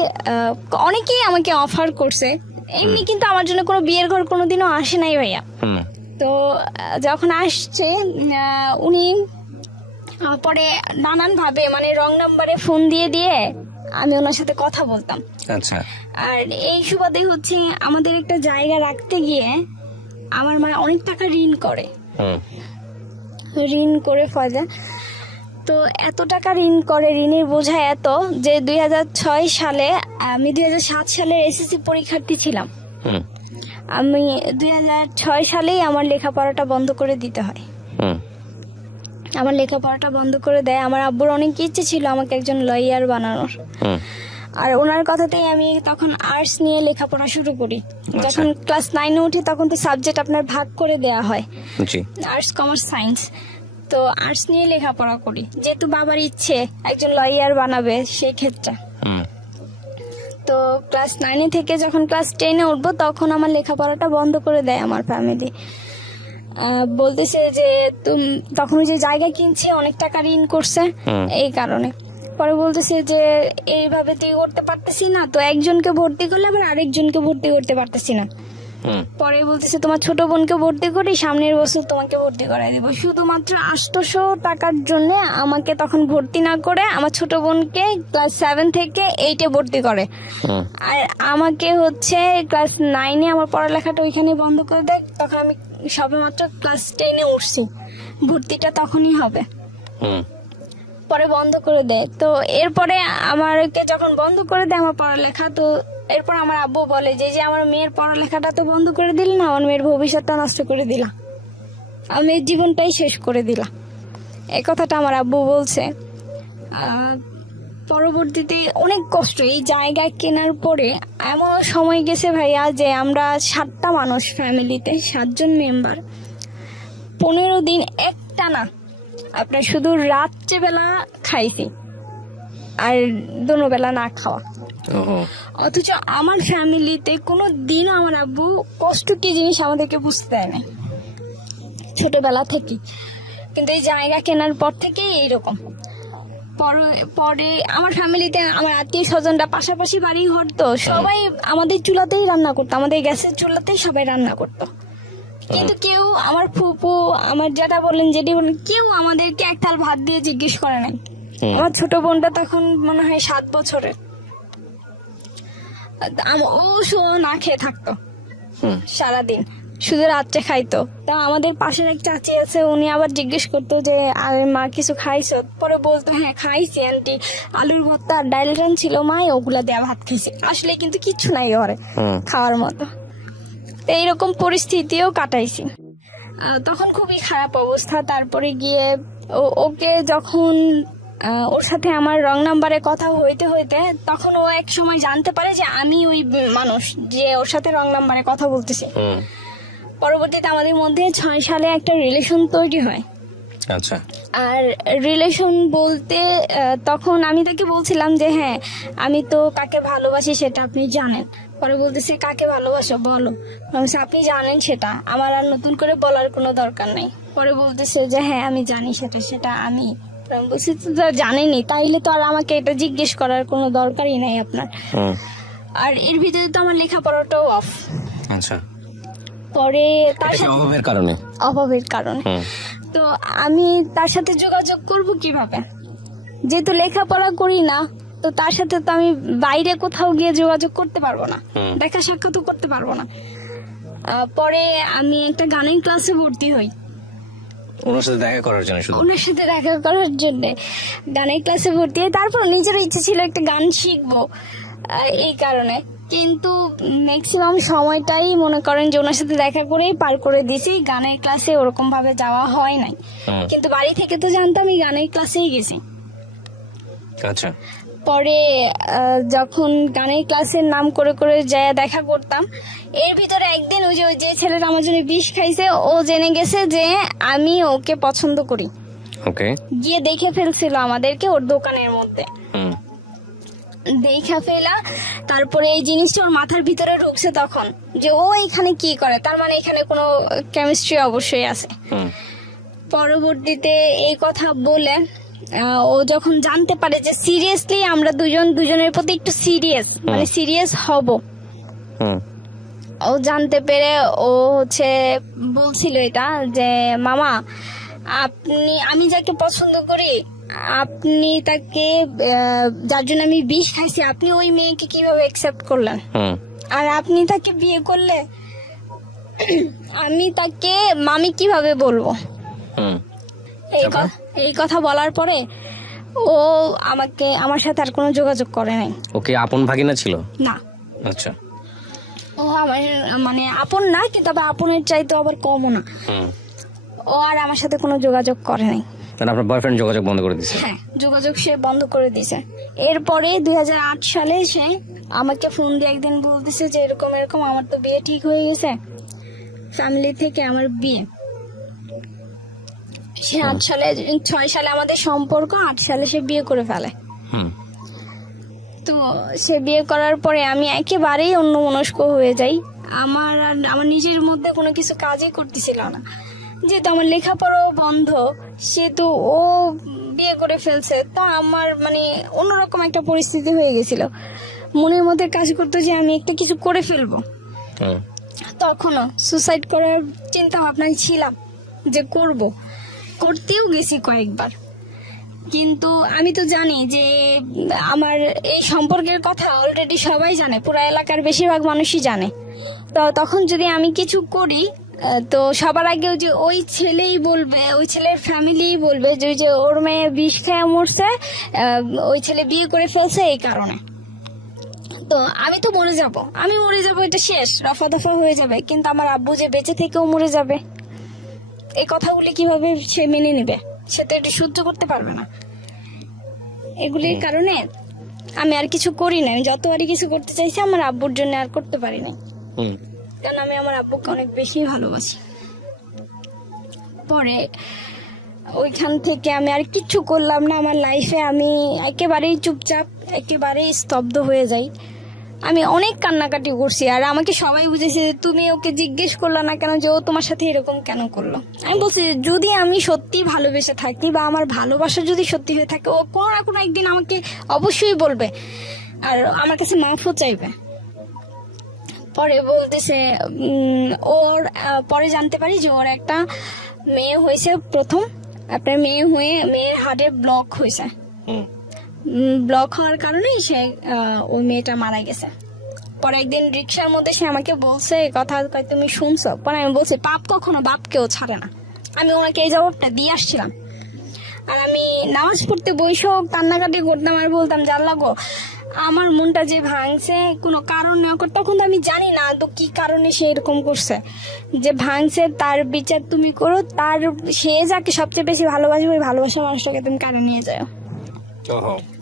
অনেকেই আমাকে অফার করছে এমনি, কিন্তু আমার জন্য কোনো বিয়ের ঘর কোনোদিনও আসে নাই ভাইয়া। হুম। তো যখন আসছে উনি পরে নানান ভাবে মানে রং নাম্বারে ফোন দিয়ে দিয়ে আমি ওনার সাথে কথা বলতাম। আচ্ছা। আর এই সুবাদে হচ্ছে আমাদের একটা জায়গা রাখতে গিয়ে আমার মা অনেক টাকা ঋণ করে, ঋণ করে ফলে। তো এত টাকা ঋণ করে, ঋণের বোঝা এত যে 2006 সালে আমি 2007 সালে এসএসসি পরীক্ষার্থী ছিলাম। আমি 2006 সালেই আমার লেখাপড়াটা বন্ধ করে দিতে হয়। আমার লেখাপড়াটা বন্ধ করে দেয়। আমার আব্বুর অনেক ইচ্ছে ছিল আমাকে একজন লয়ার বানানোর, আর ওনার কথাতেই আমি তখন আর্টস নিয়ে লেখাপড়া শুরু করি। যখন ক্লাস 9-এ উঠি তখন তো সাবজেক্ট আপনার ভাগ করে দেওয়া হয়, আর্টস, কমার্স, সায়েন্স। তো আর্টস নিয়ে লেখাপড়া করি, যেহেতু বাবার ইচ্ছে একজন লয়ার বানাবে সেই ক্ষেত্রে। তো ক্লাস 9-এ থেকে যখন ক্লাস 10-এ উঠবো তখন আমার লেখাপড়াটা বন্ধ করে দেয় আমার ফ্যামিলি। বলতেছে যে তখন যে জায়গা কিনছে অনেক টাকা ঋণ করছে এই কারণে। পরে বলতেছে যে এইভাবে তুই করতে পারতেছি না, তো একজনকে ভর্তি করলে আবার আরেকজনকে ভর্তি করতে পারতেছি না। পরে বলতেছে তোমার ছোট বোনকে ভর্তি করি, সামনের বছর তোমাকে ভর্তি করাই দেবো। শুধুমাত্র 800 টাকার জন্য আমাকে তখন ভর্তি না করে আমার ছোট বোনকে ক্লাস 7 থেকে 8-এ ভর্তি করে। আর আমাকে হচ্ছে ক্লাস 9-এ আমার পড়ালেখাটা ওইখানে বন্ধ করে দেয়। তখন আমি সবেমাত্র ক্লাস 10-এ উঠছি, ভর্তিটা তখনই হবে। পরে বন্ধ করে দেয়। তো এরপরে আমাকে যখন বন্ধ করে দেয় আমার পড়ালেখা, তো এরপর আমার আব্বু বলে যে আমার মেয়ের পড়ালেখাটা তো বন্ধ করে দিল না, আমার মেয়ের ভবিষ্যৎটা নষ্ট করে দিলা, আমার মেয়ের জীবনটাই শেষ করে দিলা। এই কথাটা আমার আব্বু বলছে। পরবর্তীতে অনেক কষ্ট, এই জায়গা কেনার পরে এমন সময় গেছে ভাইয়া যে আমরা 7টা মানুষ ফ্যামিলিতে, 7 জন মেম্বার, 15 দিন একটানা আপনার শুধু রাত্রেবেলা খাইছি আর দুপুরবেলা না খাওয়া। অথচ আমার ফ্যামিলিতে কোনো দিনও আমার আব্বু কষ্ট কি জিনিস আমাদেরকে বুঝতে দেয় না ছোটবেলা থেকে। কিন্তু এই জায়গা কেনার পর থেকে এইরকম। পরে আমার ফ্যামিলিতে আমার আত্মীয় স্বজনরা পাশাপাশি বাড়ি ঘর, তো সবাই আমাদের চুলাতেই রান্না করতো, আমাদের গ্যাসের চুলাতেই সবাই রান্না করতো। কিন্তু কেউ, আমার ফুপু, আমার যেটা বললেন যেটি বললেন, কেউ আমাদেরকে এক থাল ভাত দিয়ে জিজ্ঞেস করে নাই। আমার ছোট বোনটা তখন মনে হয় 7 বছরের, ও না খেয়ে থাকতো সারাদিন, শুধু রাত্রে খাইতো। তা আমাদের পাশের এক চাচি আছে, উনি আবার জিজ্ঞেস করতো যে আরে মা কিছু খাইছো? পরে বলতো হ্যাঁ খাইছি আন্টি, আলুর ভর্তা আর ডাইল রান ছিল মা, ওগুলা দেয়া ভাত খাইছি। আসলে কিন্তু কিচ্ছু নাই ঘরে খাওয়ার মতো। এইরকম পরিস্থিতিও কাটাইছি। তখন খুবই খারাপ অবস্থা। তারপরে গিয়ে ওকে যখন ওর সাথে আমার রং নাম্বারে কথা হইতে হইতে তখন ও এক সময় জানতে পারে যে আমি ওই মানুষ যে ওর সাথে রং নাম্বারে কথা বলতেছি। পরবর্তীতে আমাদের মধ্যে 6 সালে একটা রিলেশন তৈরি হয়। আচ্ছা। আর রিলেশন বলতে তখন আমি তাকে বলছিলাম যে হ্যাঁ আমি তো কাকে ভালোবাসি সেটা আপনি জানেন। পরে বলতেছে কাকে ভালোবাসো বলো। আপনি জানেন সেটা, আমার আর নতুন করে বলার কোনো দরকার নেই। পরে বলতেছে যে হ্যাঁ আমি জানি সেটা আমি বলছি তো জানেনি, তাইলে তো আর আমাকে এটা জিজ্ঞেস করার কোনো দরকারই নাই আপনার। আর এর ভিতরে তো আমার লেখাপড়াটাও অফ। আচ্ছা। পরে তার সাথে অভাবের কারণে তো আমি তার সাথে যোগাযোগ করব কিভাবে, যেহেতু লেখাপড়া করি না, তো তার সাথে তো আমি বাইরে কোথাও গিয়ে যোগাযোগ করতে পারবো না, দেখা সাক্ষাৎও করতে পারবো না। পরে আমি একটা গানের ক্লাসে ভর্তি হই ওনার সাথে দেখা করার জন্য গানের ক্লাসে ভর্তি হই। তারপর নিজের ইচ্ছে ছিল একটা গান শিখবো এই কারণে, কিন্তু ম্যাক্সিমাম সময়টাই মনে করেন যে ওনার সাথে দেখা করেই পার করে দিয়েছি। গানের ক্লাসে ওরকম ভাবে যাওয়া হয় নাই, কিন্তু বাড়ি থেকে তো জানতাম এই গানের ক্লাসেই গেছি। আচ্ছা। পরে যখন গানের ক্লাসের নাম করে করে যায় দেখা করতাম, এর ভিতরে একদিন ওই যে ছেলেটা আমার জন্য বিষ খাইছে, ও জেনে গেছে যে আমি ওকে পছন্দ করি। গিয়ে দেখে ফেলছিল আমাদেরকে ওর দোকানের মধ্যে, দেখা ফেলা। তারপরে এই জিনিসটা ওর মাথার ভিতরে ঢুকছে তখন যে ও এখানে কি করে, তার মানে এখানে কোনো কেমিস্ট্রি অবশ্যই আছে। পরবর্তীতে এই কথা বলে ও যখন জানতে পারে যে সিরিয়াসলি আমরা দুজনের প্রতি একটু সিরিয়াস হব, ও জানতে পেরে ও হচ্ছে বলছিল এটা যে মামা আমি যাকে পছন্দ করি আপনি তাকে যার জন্য আমি বিষ খাইছি আপনি ওই মেয়েকে কিভাবে অ্যাকসেপ্ট করলেন, আর আপনি তাকে বিয়ে করলে আমি তাকে মামি কিভাবে বলবো। এই কথা বলার পরে ও আমার সাথে আর কোনো যোগাযোগ করে নাই। ওকে আপন ভাগিনা ছিল না। আচ্ছা। ও আমার মানে আপন না, কিন্তু আবার আপনের চাইতে আবার কমও না। ও আর আমার সাথে কোনো যোগাযোগ করে নাই। তাহলে আপনার বয়ফ্রেন্ড যোগাযোগ বন্ধ করে দিয়েছে? হ্যাঁ, যোগাযোগ সে বন্ধ করে দিয়েছে। এরপরে 2008 সালে সে আমাকে ফোন দিয়ে একদিন বলতেছে যে এরকম এরকম আমার তো বিয়ে ঠিক হয়ে গেছে, ফ্যামিলি থেকে আমার বিয়ে। সে 6 সালে আমাদের সম্পর্ক, 8 সালে সে বিয়ে করে ফেলে। তো সে বিয়ে করার পরে আমি একেবারেই অন্যমনস্ক হয়ে যাই। আমার নিজের মধ্যে কোনো কিছু কাজই করতেছিল না, যেহেতু আমার লেখাপড়াও বন্ধ, সেহেতু ও বিয়ে করে ফেলছে। তো আমার মানে অন্যরকম একটা পরিস্থিতি হয়ে গেছিল, মনের মধ্যে কাজ করতো যে আমি একটা কিছু করে ফেলবো। তখনও সুসাইড করার চিন্তা ভাবনায় ছিলাম যে করতেও গেছি কয়েকবার, কিন্তু আমি তো জানি যে আমার এই সম্পর্কের কথা অলরেডি সবাই জানে, পুরো এলাকার বেশিরভাগ মানুষই জানে। তো তখন যদি আমি কিছু করি তো সবার আগেও যে ওই ছেলেই বলবে, ওই ছেলের ফ্যামিলিই বলবে যে ওর মেয়ে বিষ খেয়ে মরছে, ওই ছেলে বিয়ে করে ফেলছে এই কারণে। তো আমি তো মরে যাব, এটা শেষ, রফা দফা হয়ে যাবে। কিন্তু আমার আব্বু যে বেঁচে থেকেও মরে যাবে, এই কথাগুলি কিভাবে সে মেনে নেবে? সে তো এটা সহ্য করতে পারবে না। এগুলির কারণে আমি আর কিছু করি না। যতবারই কিছু করতে চাইছি আমার আব্বুর জন্য আর করতে পারি না, কারণ আমি আমার আব্বুকে অনেক বেশি ভালোবাসি। পরে ওইখান থেকে আমি আর কিছু করলাম না আমার লাইফে। আমি একেবারেই চুপচাপ, একেবারেই স্তব্ধ হয়ে যাই। আমি অনেক কান্নাকাটি করছি, আর আমাকে সবাই বুঝেছে যে তুমি ওকে জিজ্ঞেস করলা না কেন যে ও তোমার সাথে এরকম কেন করলো। আমি বলছি যদি আমি সত্যি ভালোবেসে থাকি বা আমার ভালোবাসা যদি সত্যি হয়ে থাকে, ও কোনো না কোনো একদিন আমাকে অবশ্যই বলবে, আর আমার কাছে মাফও চাইবে। পরে বলতেছে ওর পরে জানতে পারি যে ওর একটা মেয়ে হয়েছে, প্রথম আপনার মেয়ে হয়ে মেয়ের হার্টে ব্লক হয়েছে। ব্লক হওয়ার কারণে সে ওই মেয়েটা মারা গেছে। পরে একদিন রিক্সার মধ্যে সে আমাকে বলছে এই কথা, তুমি শুনছো? পরে আমি বলছি পাপ কখনো বাপকেও ছাড়ে না। আমি ওনাকে এই জবাবটা দিয়ে আসছিলাম। আর আমি নামাজ পড়তে বসেও কান্নাকাটি করতাম আর বলতাম যে আল্লাহ গো, আমার মনটা যে ভাঙছে কোনো কারণ নেই, তখন তো আমি জানি না তো কি কারণে সে এরকম করছে, যে ভাঙছে তার বিচার তুমি করো, তার সে যাকে সবচেয়ে বেশি ভালোবাসবে ওই ভালোবাসা মানুষটাকে তুমি কানে নিয়ে যাও,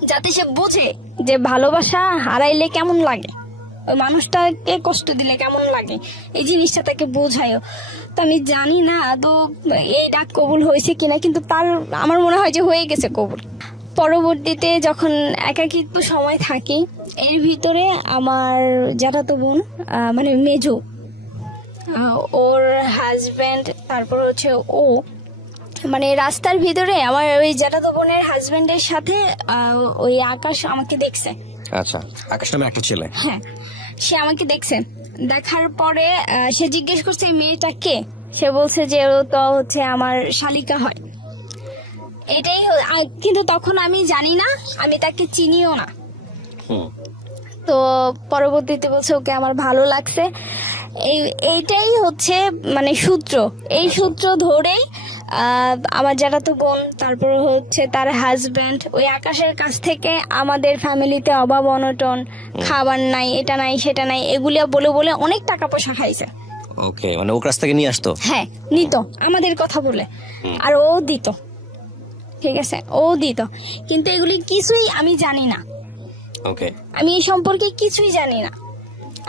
যাতে সে বোঝে যে ভালোবাসা হারাইলে কেমন লাগে, ওই মানুষটাকে কষ্ট দিলে কেমন লাগে, এই জিনিসটা তাকে বোঝায়ও। তো আমি জানি না তো এই ডাক কবুল হয়েছে কিনা, কিন্তু তার আমার মনে হয় যে হয়ে গেছে কবুল। পরবর্তীতে যখন একাকিত্ব সময় থাকি, এর ভিতরে আমার জ্যাঠাতো বোন মানে মেজো, ওর হাজব্যান্ড, তারপর হচ্ছে ও, মানে রাস্তার ভিতরে আমার ওই জ্যাঠাতো বোনের হাজব্যান্ডের সাথে ওই আকাশ আমাকে দেখছে। আচ্ছা, আকাশ নামে একটা ছেলে? হ্যাঁ, সে আমাকে দেখছে। দেখার পরে সে জিজ্ঞেস করছে এই মেয়েটা কে। সে বলছে যে ও তো হচ্ছে আমার শালিকা হয়। এটাই, কিন্তু তখন আমি জানি না, আমি তাকে চিনিও না। তো পরবর্তীতে বলছে ওকে আমার ভালো লাগছে। এইটাই হচ্ছে মানে সূত্র। এই সূত্র ধরেই আমার যারা তো বোন, তারপর হচ্ছে তার হাজব্যান্ড ওই আকাশের কাছ থেকে আমাদের ফ্যামিলিতে অভাব অনটন, খাবার নাই, এটা নাই সেটা নাই, এগুলা বলে বলে অনেক টাকা পয়সা খাইছে। ওকে, মানে ও কাছ থেকে নিয়ে আসতো? হ্যাঁ, নিত আমাদের কথা বলে, আর ও দিত। ঠিক আছে, ও দিত, কিন্তু এগুলি কিছুই আমি জানি না। ওকে, আমি এই সম্পর্কে কিছুই জানি না।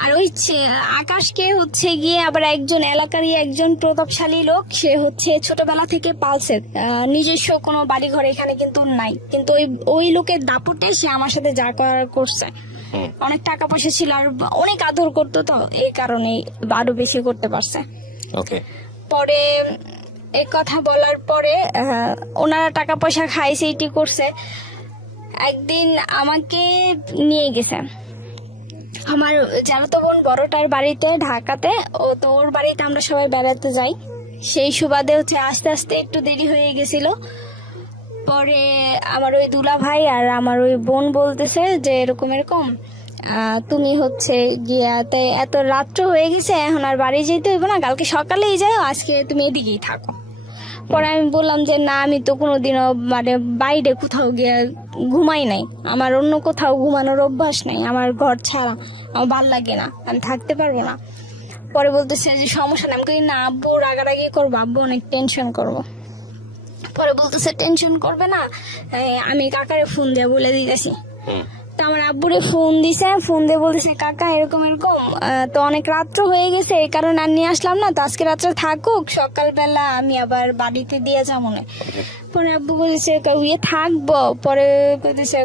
আর ওই আকাশকে হচ্ছে গিয়ে আবার একজন এলাকারই একজন প্রতাপশালী লোক, সে হচ্ছে ছোটবেলা থেকে পালছে, নিজস্ব কোনো বাড়ি ঘর এখানে কিন্তু নাই, কিন্তু ওই লোকের দাপটে সে আমার সাথে যা করার করছে। অনেক টাকা পয়সা ছিল আর অনেক আদর করতো, তো এই কারণে আরো বেশি করতে পারছে। ওকে, পরে এই কথা বলার পরে ওনারা টাকা পয়সা খাইছে, এটি করছে। একদিন আমাকে নিয়ে গেছে, আমার যারা তো বোন বড়টার বাড়িতে ঢাকাতে, ও তো ওর বাড়িতে আমরা সবাই বেড়াতে যাই। সেই সুবাদে হচ্ছে আস্তে আস্তে একটু দেরি হয়ে গেছিল। পরে আমার ওই দুলা ভাই আর আমার ওই বোন বলতেছে যে এরকম এরকম তুমি হচ্ছে গিয়াতে এত রাত্র হয়ে গেছে, এখন আর বাড়ি যেতে হইব না, কালকে সকালেই যাও, আজকে তুমি এদিকেই থাকো। পরে আমি বললাম যে না, আমি তো কোনোদিনও মানে বাইরে কোথাও গিয়ে ঘুমাই নাই, আমার অন্য কোথাও ঘুমানোর অভ্যাস নাই, আমার ঘর ছাড়া আমার ভাল লাগে না, আমি থাকতে পারবো না। পরে বলতেছে যে সমস্যা নেই। আমি কই না, আব্বু রাগারাগি করবো, আব্বু অনেক টেনশন করবো। পরে বলতেছে টেনশন করবে না, আমি কাকারে ফোন দিয়ে বলে দিতেছি। তো আমার আব্বুরে ফোন দিছে, ফোন দিয়ে বলতেছে কাকা এরকম এরকম, তো অনেক রাত্র হয়ে গেছে, এই কারণে আর নিয়ে আসলাম না, তো আজকে রাত্রে থাকুক, সকালবেলা আমি আবার বাড়িতে দিয়ে যাবো না। পরে আব্বু বলেছে ইয়ে থাকবো, পরে বলতেছে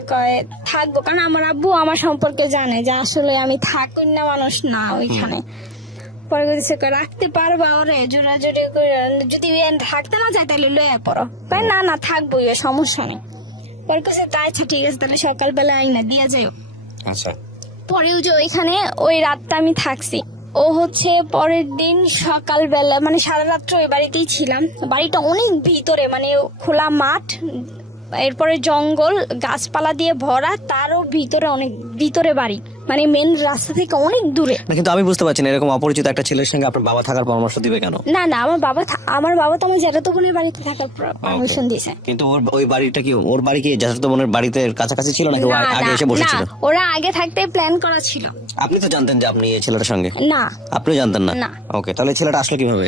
থাকবো, কারণ আমার আব্বু আমার সম্পর্কে জানে যে আসলে আমি থাকুন না মানুষ না ওইখানে। পরে বলতেছে রাখতে পারবা ওরে, জোরাজোরি করে, যদি থাকতে না চাই তাহলে লয়ে পড়ো। না না থাকবো, সমস্যা নেই। পরে কাছে তাই আচ্ছা ঠিক আছে, তাহলে সকালবেলা আইনা দিয়া যাই। আচ্ছা, পরেও যে ওইখানে ওই রাতটা আমি থাকছি। ও হচ্ছে পরের দিন সকালবেলা মানে সারা রাত্র ওই বাড়িতেই ছিলাম। বাড়িটা অনেক ভিতরে, মানে খোলা মাঠ, এরপরে জঙ্গল, গাছপালা দিয়ে ভরা, তারও ভিতরে অনেক ভিতরে বাড়ি, মানে মেন রাস্তা থেকে অনেক দূরে। না কিন্তু আমি বুঝতে পারছি না, এরকম অপরিচিত একটা ছেলের সঙ্গে আপনার বাবা থাকার পরামর্শ দিবে কেন? না না, আমার বাবা তো আমার জ্যাঠাতো বোনের বাড়িতে থাকার পারমিশন দিয়েছে। কিন্তু ওই বাড়িটা কি, ওর বাড়ি কি জ্যাঠাতো বোনের বাড়িতে কাছাকাছি ছিল নাকি ও আগে এসে বসেছিল? না, ওরা আগে থাকতে প্ল্যান করা ছিল। আপনি তো জানতেন যে আপনি এই ছেলেটার সঙ্গে? না, আপনিও জানতেন না? না। ওকে, তাহলে ছেলেটা আসলো কিভাবে?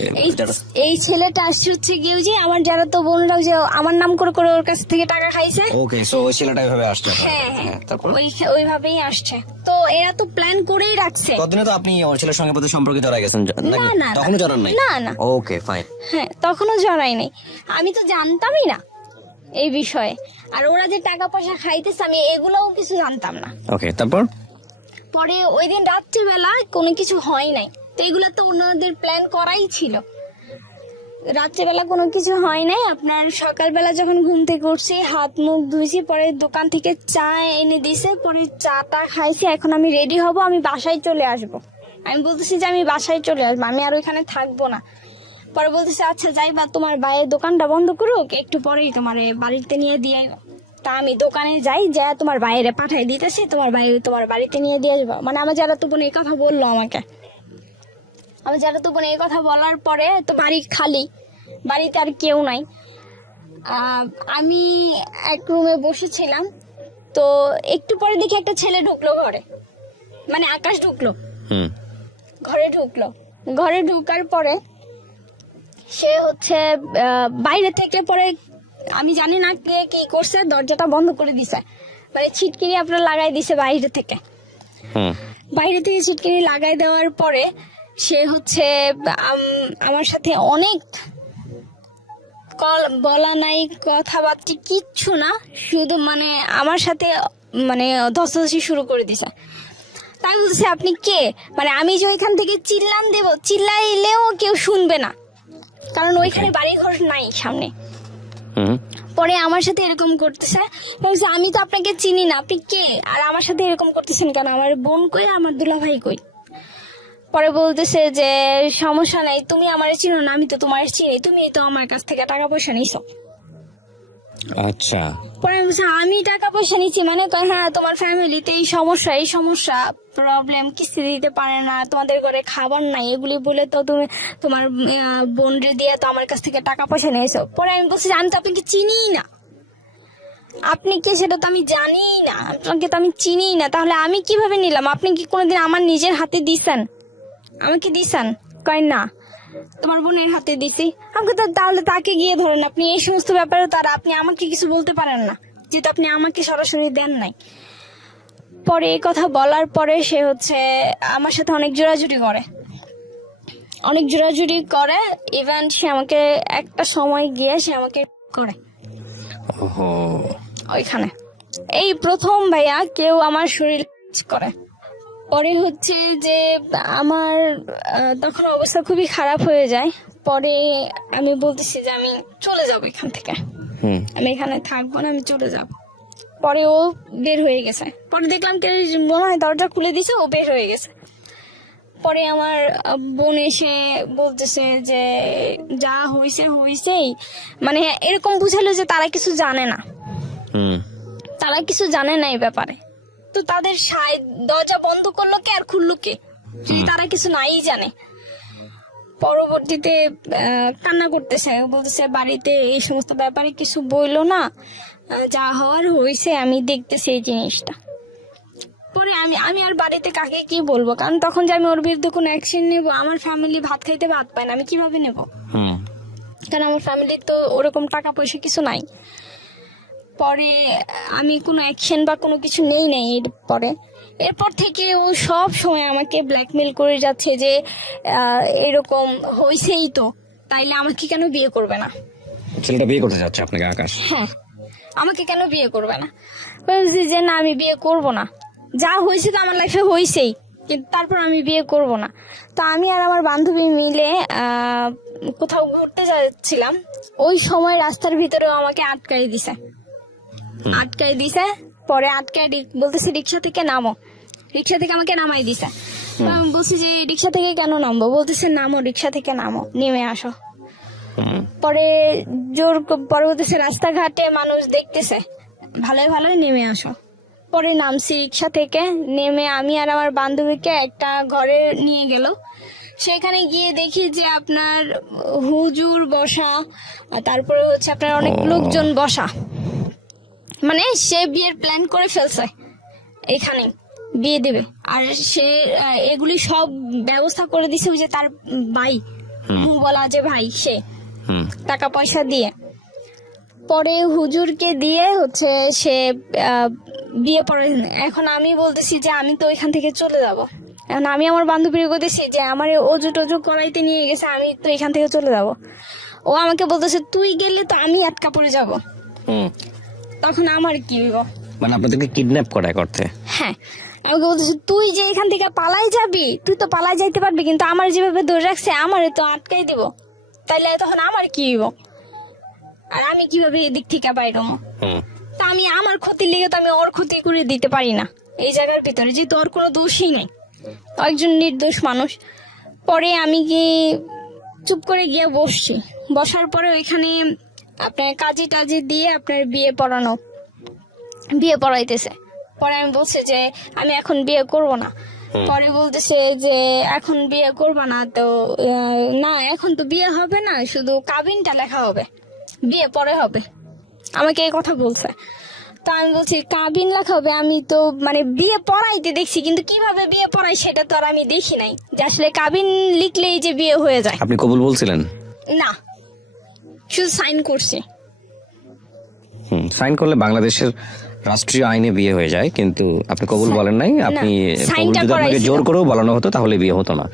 এই ছেলেটা আসছে হচ্ছে গিয়ে যে আমার জ্যাঠাতো বোনরাও যে আমার নাম করে করে ওর কাছ থেকে টাকা খাইছে। ওকে, সো ওই ছেলেটা এভাবে আসছে? হ্যাঁ হ্যাঁ, তারপর ওইভাবেই আসছে। তো এরা তো প্ল্যান করেই রাখছে। কতদিনে তো আপনি ওর ছেলের সঙ্গে প্রতি সম্পর্কে জড়াই গেছেন নাকি? না, তখনও জড়ান নাই? না না। Okay fine. হ্যাঁ, তখনও জড়াই নাই, আমি তো জানতামই না এই বিষয়ে। আর ওরা যে টাকা পয়সা খাইতেছে আমি এগুলোও কিছু জানতাম না। ওকে, তারপর? পরে ওই দিন রাত্রিবেলা কোনো কিছু হয় নাই, তো এগুলো তো ওনাদের প্ল্যান করাই ছিল। রাত্রিবেলা কোনো কিছু হয় নাই। আপনার সকালবেলা যখন ঘুম থেকে উঠছি, হাত মুখ ধুইছি, পরে দোকান থেকে চা এনে দিছে, পরে চাটা খাইছি। এখন আমি রেডি হব, আমি বাসায় চলে আসব। আমি বলতেছি যে আমি বাসায় চলে আসবো, আমি আর ওইখানে থাকবো না। পরে বলতেছে আচ্ছা যাইবা, তোমার ভাইয়ের দোকানটা বন্ধ করুক, একটু পরেই তোমার বাড়িতে নিয়ে দিয়ে। তা আমি দোকানে যাই, যা তোমার বাইরে পাঠাই দিতেছি, তোমার ভাই তোমার বাড়িতে নিয়ে দিয়ে যাবো। মানে আমার যারা তো বোন এই কথা বললো আমাকে। আমার যারা তো বোন এই কথা বলার পরে তো বাড়ি খালি, বাড়িতে আর কেউ নাই। আমি এক রুমে বসেছিলাম, তো একটু পরে দেখি একটা ছেলে ঢুকলো ঘরে, মানে আকাশ ঢুকলো ঘরে, ঘরে ঢুকার পরে সে হচ্ছে বাইরে থেকে, পরে আমি জানি না কে কি করছে, দরজাটা বন্ধ করে দিছে, মানে ছিটকিনি আপনার লাগাই দিছে বাইরে থেকে। বাইরে থেকে ছিটকিনি লাগাই দেওয়ার পরে সে হচ্ছে আমার সাথে অনেক বলা নাই, কথাবার্তা কিচ্ছু না, শুধু মানে আমার সাথে মানে ধস্তাধস্তি শুরু করে দিছে। তাই বলছে আপনি কে, মানে আমি যে ওইখান থেকে চিল্লাইলেও কেউ শুনবে না, কারণ ওইখানে বাড়ি ঘর নাই সামনে। পরে আমার সাথে এরকম করতেছে, বলছে আমি তো আপনাকে চিনি না, আপনি কে, আর আমার সাথে এরকম করতেছেন কেন, আমার বোন কই, আমার দুলা ভাই কই। পরে বলতেছে যে সমস্যা নাই, তুমি আমার চিনো না, আমি তো তোমার চিনি, তুমি তো আমার কাছ থেকে টাকা পয়সা নিছো। আচ্ছা। পরে বলছে আমি টাকা পয়সা নিচ্ছি, মানে হ্যাঁ তোমার ফ্যামিলিতে এই সমস্যা প্রবলেম, কিস্তি দিতে পারে না, তোমাদের ঘরে খাবার নাই, এগুলি বলে তো তুমি তোমার বোন দিয়ে তো আমার কাছ থেকে টাকা পয়সা নিয়েছো। পরে আমি বলছি আমি তো আপনাকে চিনি না, আপনি কে সেটা তো আমি জানি না, আপনাকে তো আমি চিনি না, তাহলে আমি কিভাবে নিলাম, আপনি কি কোনোদিন আমার নিজের হাতে দিছেন, আমাকে দিছেন? কয় না, তোমার বোনের হাতে দিছি। আমাকে তো তাহলে তাকে গিয়ে ধরেন, আপনি এই সমস্ত ব্যাপারে তারা আপনি আমাকে কিছু বলতে পারেন না, যেহেতু আপনি আমাকে সরাসরি দেন নাই। পরে এই কথা বলার পরে সে হচ্ছে আমার সাথে অনেক জোরাজুরি করে, ইভেন সে আমাকে একটা সময় গিয়ে সে আমাকে করে ওইখানে। এই প্রথম ভাইয়া কেউ আমার শরীর করে। পরে হচ্ছে যে আমার তখন অবস্থা খুবই খারাপ হয়ে যায়। পরে আমি বলতেছি যে আমি চলে যাবো এখান থেকে, আমি এখানে থাকবো না, আমি চলে যাব। পরে ও বের হয়ে গেছে। পরে দেখলাম কে মনে হয় দরজা খুলে দিছে, ও বের হয়ে গেছে। পরে আমার বোন এসে বলতেছে যে যা হয়েছেই, মানে এরকম বুঝালো যে তারা কিছু জানে না, তারা কিছু জানে না এই ব্যাপারে। তো তাদের দরজা বন্ধ করলো কে আর খুললো কে, যদি তারা কিছু নাই জানে। পরবর্তীতে কান্না করতেছে, বলতেছে বাড়িতে এই সমস্ত ব্যাপারে কিছু বইলো না, যা হওয়ার হয়েছে আমি দেখতেছি এই জিনিসটা। পরে আমি আর বাড়িতে কাকে কি বলবো, কারণ তখন যে আমি ওর বিরুদ্ধে কোনো অ্যাকশন নেবো, আমার ফ্যামিলি ভাত খাইতে ভাত পায় না, আমি কিভাবে নেব? কারণ আমার ফ্যামিলির তো ওরকম টাকা পয়সা কিছু নাই। পরে আমি কোনো অ্যাকশন বা কোনো কিছু নেই নাই। এরপর থেকে ও সব সময় আমাকে ব্ল্যাকমেল করে যাচ্ছে যে এরকম হয়েছেই তো, তাইলে আমাকে কেন বিয়ে করবে না? ছেলেটা বিয়ে করতে যাচ্ছে আপনাকে, আকাশ? হ্যাঁ, আমাকে কেন বিয়ে করবে না? বলছি যে না, আমি বিয়ে করব না, যা হয়েছে তো আমার লাইফে হয়েছেই, কিন্তু তারপর আমি বিয়ে করব না। তো আমি আর আমার বান্ধবী মিলে কোথাও ঘুরতে যাচ্ছিলাম, ওই সময় রাস্তার ভিতরেও আমাকে আটকাই দিছে। পরে বলতেছি রিক্সা থেকে নামো, রিক্সা থেকে আমাকে নামাই দিছে। আমি বলছি যে রিক্সা থেকে কেন নামবো? বলতেছে নামো, রিক্সা থেকে নামো, নেমে আসো। পরে পরে বলতেছে রাস্তাঘাটে মানুষ দেখতেছে, ভালোই নেমে আসো। পরে নামছি রিক্সা থেকে, নেমে আমি আর আমার বান্ধবীকে একটা ঘরে নিয়ে গেল। সেখানে গিয়ে দেখি যে আপনার হুজুর বসা, তারপরে হচ্ছে আপনার অনেক লোকজন বসা, মানে সে বিয়ের প্ল্যান করে ফেলছে, এখানে বিয়ে দেবে। আর সে এগুলি সব ব্যবস্থা করে দিছে ওই যে তার ভাই, বলা যে ভাই, সে টাকা পয়সা দিয়ে। পরে হুজুরকে দিয়ে হচ্ছে সে বিয়ে পড়ে। এখন আমি বলতেছি যে আমি তো এখান থেকে চলে যাব। এখন আমি আমার বান্ধবীর বলতেছি যে আমার অজু টজু করাইতে নিয়ে গেছে, আমি তো এখান থেকে চলে যাব। ও আমাকে বলতেছে তুই গেলে তো আমি আটকা পড়ে যাব। তখন আমার কি হইব? মানে আপনাদেরকে কিডন্যাপ করা এক অর্থে? হ্যাঁ, আমাকে বলতেছে তুই যে এখান থেকে পালাই যাবি, তুই তো পালাই যাইতে পারবি, কিন্তু আমার যেভাবে ধরে রাখছে আমারে তো আটকাই দিব, তাইলে তখন আমার কি হইব? আর আমি কিভাবে এদিক থেকে বাইর হবো? তা আমি আমার ক্ষতির লেগে তো আমি ওর ক্ষতি করে দিতে পারি না এই জায়গার ভিতরে, যেহেতু ওর কোনো দোষই নাই, একজন নির্দোষ মানুষ। পরে আমি চুপ করে গিয়ে বসার পরে ওইখানে আপনার কাজে টাজে দিয়ে আপনার বিয়ে পড়াইতেছে। পরে আমি বলছি যে আমি এখন বিয়ে করব না। পরে বলতেছে যে এখন বিয়ে করবা না তো? না, এখন তো বিয়ে হবে না, শুধু কাবিনটা লেখা হবে, বিয়ে পরে হবে, আমাকে এই কথা বলছে। তা আমি বলছি কাবিন লেখা হবে, আমি তো মানে বিয়ে পড়াইতে দেখছি, কিন্তু কিভাবে বিয়ে পড়াই সেটা তো আর আমি দেখি নাই, যে আসলে কাবিন লিখলেই যে বিয়ে হয়ে যায়। আপনি কবুল বলছিলেন? না, শুধু সাইন করছি। সাইন করলে বাংলাদেশের রাষ্ট্রীয় আইনে বিয়ে হয়ে যায়, কিন্তু আপনি কবুল বলেন নাই। আপনি কবুল যদি আপনাকে জোর করেও বলানো হতো তাহলে বিয়ে হতো না।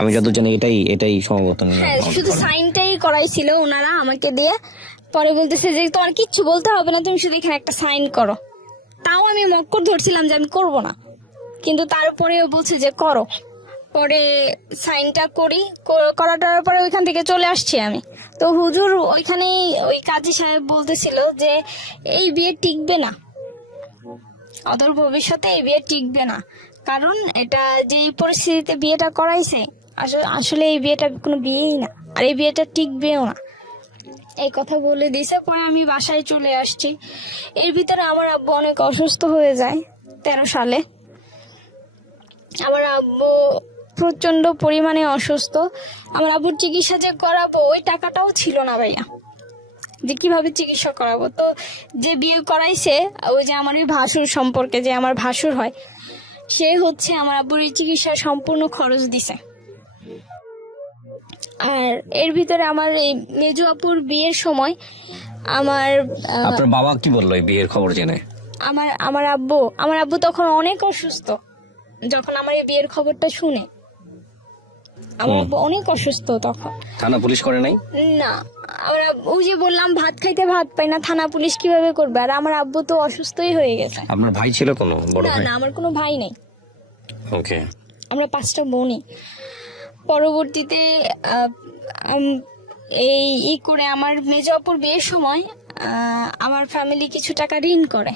আমি যত জানি এটাই সম্ভবত। হ্যাঁ, শুধু সাইনটাই করাইছিল ওনারা আমাকে দিয়ে। পরে বলতেছে যে তোমার কিচ্ছু বলতে হবে না, তুমি শুধু এখানে একটা সাইন করো। তাও আমি মক্কর ধরছিলাম যে আমি করব না, কিন্তু তারপরেও বলছে যে করো। পরে সাইনটা করাটার পরে ওইখান থেকে চলে আসছি আমি। তো হুজুর ওইখানে ওই কাজী সাহেব বলতেছিল যে এই বিয়ে টিকবে না, অদূর ভবিষ্যতে এই বিয়ে টিকবে না, কারণ এটা যে পরিস্থিতিতে বিয়েটা করাইছে, আসলে এই বিয়েটা কোনো বিয়েই না, আর এই বিয়েটা টিকবেও না, এই কথা বলে দিয়েছে। পরে আমি বাসায় চলে আসছি। এর ভিতরে আমার আব্বু অনেক অসুস্থ হয়ে যায় 13 সালে। আমার আব্বু প্রচন্ড পরিমাণে অসুস্থ। আমার আব্বুর চিকিৎসা যে করাবো ওই টাকাটাও ছিল না ভাইয়া, যে কিভাবে চিকিৎসা করাবো। তো যে বিয়ে করাইছে, ওই যে আমার ওই ভাসুর সম্পর্কে, যে আমার ভাসুর হয়, সে হচ্ছে আমার আব্বুর চিকিৎসার সম্পূর্ণ খরচ দিছে। আর এর ভিতরে আমার এই মেজো আপুর বিয়ের সময় আপনার বাবা কি বললো এই বিয়ের খবর জেনে? আমার আব্বু তখন অনেক অসুস্থ। যখন আমার এই বিয়ের খবরটা শুনে, আমার আব্বু অনেক অসুস্থ তখন। থানা পুলিশ করে নাই? না, আমরা ওই যে বললাম ভাত খাইতে ভাত পাই না, থানা পুলিশ কিভাবে করবে? আর আমার আব্বু তো অসুস্থই হয়ে গেছে। আপনার ভাই ছিল কোনো বড় ভাই? না, আমার কোনো ভাই নেই। ওকে। আমরা 5টা বোনই। পরবর্তীতে এই করে আমার মেজো আপুর বিয়ের সময় আমার ফ্যামিলি কিছু টাকা ঋণ করে।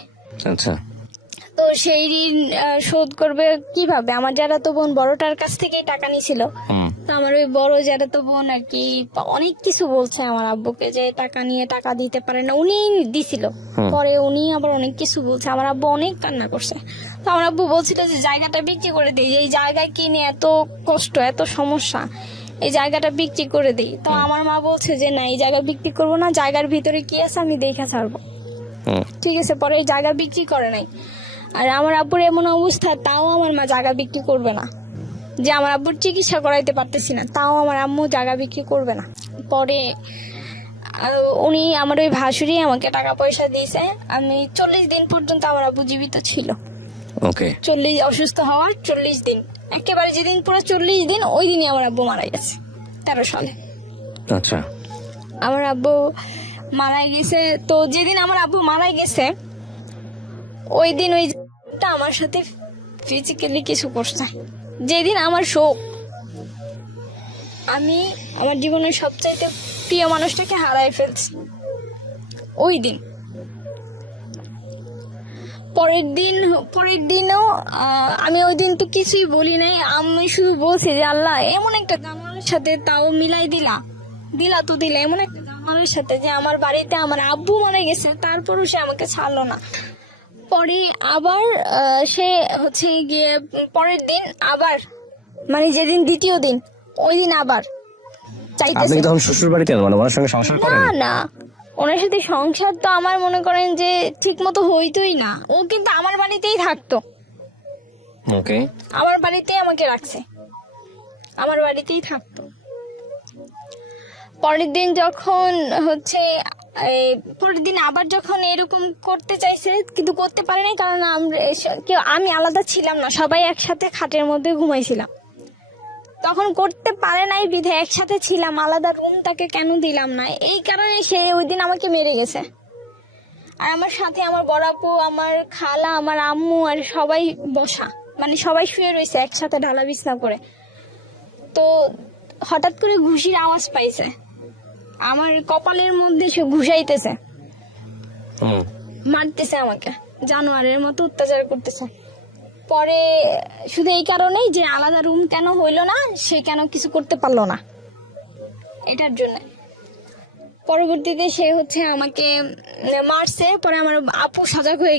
আচ্ছা। তো সেই ঋণ শোধ করবে কিভাবে? আমার যারা তো বোন বড়টার কাছ থেকেই টাকা নিয়েছিল। হুম। তো আমার ওই বড় যারা তো বোন আর কি অনেক কিছু বলছে আমার আব্বুকে যে টাকা নিয়ে টাকা দিতে পারে না, উনি দিছিল। পরে উনি আবার অনেক কিছু বলছে, আমার আব্বু অনেক কান্না করছে। তো আমার আব্বু বলছিল যে জায়গাটা বিক্রি করে দিই, এই জায়গায় কিনে এত কষ্ট এত সমস্যা, এই জায়গাটা বিক্রি করে দিই। তো আমার মা বলছে যে না, এই জায়গা বিক্রি করবো না, জায়গার ভিতরে কি আছে আমি দেখে ছাড়বো। ঠিক আছে, পরে এই জায়গা বিক্রি করে নাই। আর আমার আব্বুর এমন অবস্থা, তাও আমার মা জায়গা বিক্রি করবে না। যে আমার আব্বুর চিকিৎসা করাইতে পারতেছি না, তাও আমার আম্মু জায়গা বিক্রি করবে না। পরে উনি আমার ওই ভাসুরি আমাকে টাকা পয়সা দিয়েছে। আমি 40 দিন পর্যন্ত আমার আব্বু জীবিত ছিল। ওকে। 40 অসুস্থ হওয়ার 40 দিন, একেবারে যেদিন পুরো 40 দিন, ওই দিনই আমার আব্বু মারা গেছে 13 সালে। আচ্ছা। আমার আব্বু মারা গেছে। তো যেদিন আমার আব্বু মারা গেছে ওই দিন ওইটা আমার সাথে ফিজিক্যালি কিছু করছে। যেদিন আমার শোক, আমি আমার জীবনের সবচাইতে প্রিয় মানুষটাকে হারাই ফেলছি ওই দিন। পরের দিনও আমি ওই দিন তো কিছুই বলি নাই, আমি শুধু বলছি যে আল্লাহ এমন একটা জানোয়ারের সাথে তাও মিলাই দিলা তো দিলা, এমন একটা জানোয়ারের সাথে যে আমার বাড়িতে আমার আব্বু মারা গেছে, তারপরও সে আমাকে ছাড়লো না। পরে আবার সে হচ্ছে গিয়ে পরের দিন আবার, মানে যেদিন দ্বিতীয় দিন, ওই দিন আবার চাইতেছে। আপনি কি তখন শ্বশুর বাড়িতে, মানে ওনার সঙ্গে সংসার করেন? না, ওনার সাথে সংসার তো আমার মনে করেন যে ঠিক মতো হইতোই না। ও কিন্তু আমার বাড়িতেই থাকতো। ওকে। আমার বাড়িতেই আমাকে রাখছে, আমার বাড়িতেই থাকতো। পরের দিন যখন হচ্ছে পরের দিন আবার যখন এরকম করতে চাইছে, কিন্তু করতে পারে নাই, কারণ আমি আলাদা ছিলাম না, সবাই একসাথে খাটের মধ্যে ঘুমাইছিলাম। তখন করতে পারে নাই বিধে একসাথে ছিলাম, আলাদা রুম তাকে কেন দিলাম না, এই কারণে সে ওই দিন আমাকে মেরে গেছে। আর আমার সাথে আমার বড় আপু, আমার খালা, আমার আম্মু আর সবাই বসা, মানে সবাই শুয়ে রয়েছে একসাথে ঢালা বিছনা করে। তো হঠাৎ করে ঘুষির আওয়াজ পাইছে, আমার কপালের মধ্যে সে ঘুষাইতেছে, মারতেছে আমাকে, জানোয়ারের মতো অত্যাচার করতেছে। পরে শুধু এই কারণেই যে আলাদা রুম কেন হইলো না, সে কেন কিছু করতে পারলো না, এটার জন্য। পরবর্তীতে সে হচ্ছে আমাকে মারছে। পরে আমার আপু সজাগ হয়ে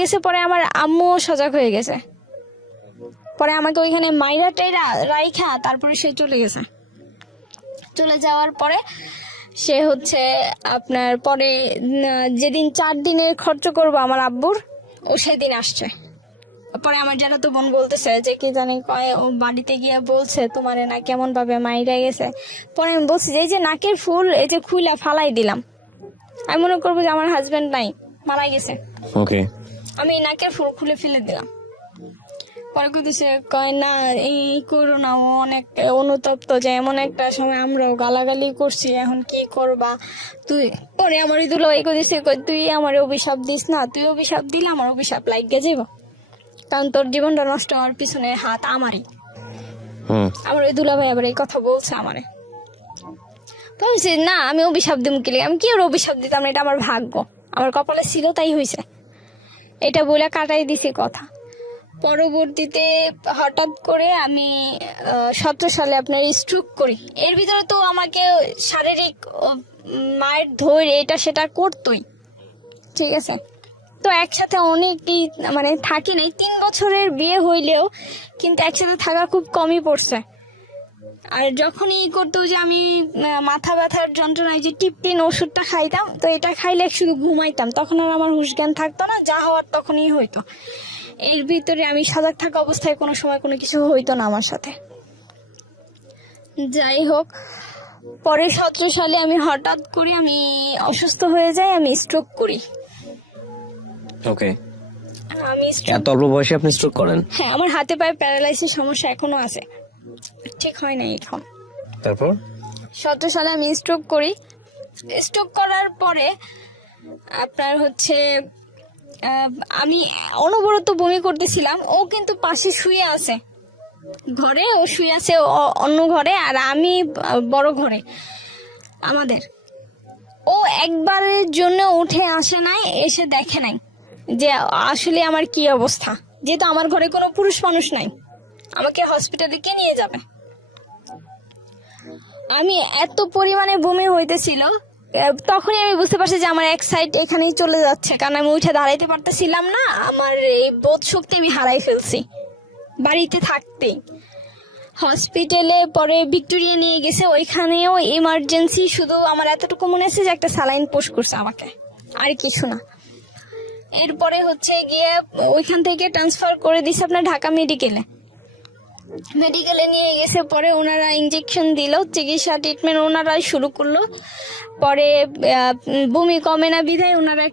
গেছে, পরে আমার আম্মুও সজাগ হয়ে গেছে। পরে আমাকে ওইখানে মাইরা টাইরা রাইখা তারপরে সে চলে গেছে। চলে যাওয়ার পরে সে হচ্ছে আপনার পরে যেদিন 4 দিনের খরচ করবো আমার আব্বুর, ও সেদিন আসছে। পরে আমার যারা তো বোন বলতেছে যে কি জানি কয়, ও বাড়িতে গিয়ে বলছে তোমারে না কেমন ভাবে মাইরা গেছে। পরে আমি বলছি যে এই যে নাকের ফুল এই যে খুইলা ফালাই দিলাম, আমি মনে করবো যে আমার হাজবেন্ড নাই, মারা গেছে। ওকে। আমি নাকের ফুল খুলে ফেলে দিলাম। পরে কইতেছে কয় না এই করো না, ও অনেক অনুতপ্ত, যে এমন একটা সময় আমরাও গালাগালি করছি, এখন কি করবা তুই। পরে আমার ওই দুলাভাই কইতেছে তুই আমার অভিশাপ দিস না, তুই অভিশাপ দিলে আমার অভিশাপ লাগিয়ে যাবো, কারণ তোর জীবনটা নষ্ট হওয়ার পিছনে হাত আমারই। আমার ওই দুলাভাই আবার এই কথা বলছে আমারে। বলছি না আমি অভিশাপ দিব কি, আমি কি ওর অভিশাপ দিতাম, এটা আমার ভাগ্য, আমার কপালে ছিল তাই হয়েছে, এটা বলে কাটাই দিছি কথা। পরবর্তীতে হঠাৎ করে আমি 17 সালে আপনার স্ট্রোক করি। এর ভিতরে তো আমাকে শারীরিক মায়ের ধৈর্য এটা সেটা করতোই, ঠিক আছে। তো একসাথে অনেকই মানে থাকি নাই, 3 বছরের বিয়ে হইলেও কিন্তু একসাথে থাকা খুব কমই পড়ছে। আর যখনই করতো যে আমি মাথা ব্যথার যন্ত্রণায় যে টিপটিন ওষুধটা খাইতাম, তো এটা খাইলে শুধু ঘুমাইতাম, তখন আর আমার হুঁশ জ্ঞান থাকতো না, যা হওয়ার তখনই হইতো। এর ভিতরে আমি সজাগ থাকা অবস্থায় কোনো সময় কোনো কিছু হইতো না আমার সাথে। যাই হোক, পরে 17 সালে আমি হঠাৎ করে আমি অসুস্থ হয়ে যাই, আমি স্ট্রোক করি। ওকে। আমি এত অল্প বয়সে আপনি স্ট্রোক করেন? হ্যাঁ, আমার হাতে পায়ে প্যারালাইসিস সমস্যা এখনো আছে, ঠিক হয় না এখন। তারপর 17 সালে আমি স্ট্রোক করি। স্ট্রোক করার পরে আপনার হচ্ছে আমি অনবরত বমি করতেছিলাম। ও কিন্তু পাশে শুয়ে আছে ঘরে, ও শুয়ে আছে অন্য ঘরে, আর আমি বড় ঘরে আমাদের। ও একবারের জন্য উঠে আসে নাই, এসে দেখে নাই যে আসলে আমার কি অবস্থা, যেহেতু আমার ঘরে কোনো পুরুষ মানুষ নাই, আমাকে হসপিটালে কে নিয়ে যাবে। আমি এত পরিমাণে বমি হইতেছিল, তখনই আমি বুঝতে পারছি যে আমার এক সাইড এখানেই চলে যাচ্ছে, কারণ আমি উঠে দাঁড়াইতে পারতেছিলাম না, আমার এই বোধ শক্তি আমি হারাই ফেলছি বাড়িতে থাকতেই। হসপিটালে পরে ভিক্টোরিয়া নিয়ে গেছে, ওইখানেও ইমার্জেন্সি, শুধু আমার এতটুকু মনে আছে যে একটা স্যালাইন পুশ করছে আমাকে, আর কিছু না। এরপরে হচ্ছে গিয়ে ওইখান থেকে ট্রান্সফার করে দিছে আপনার ঢাকা মেডিকেলে নিয়ে গেছে। পরে ওনারা ইঞ্জেকশন দিল, চিকিৎসা ট্রিটমেন্ট ওনারাই শুরু করলো। পরে বমি কমে না বিধায় ওনারা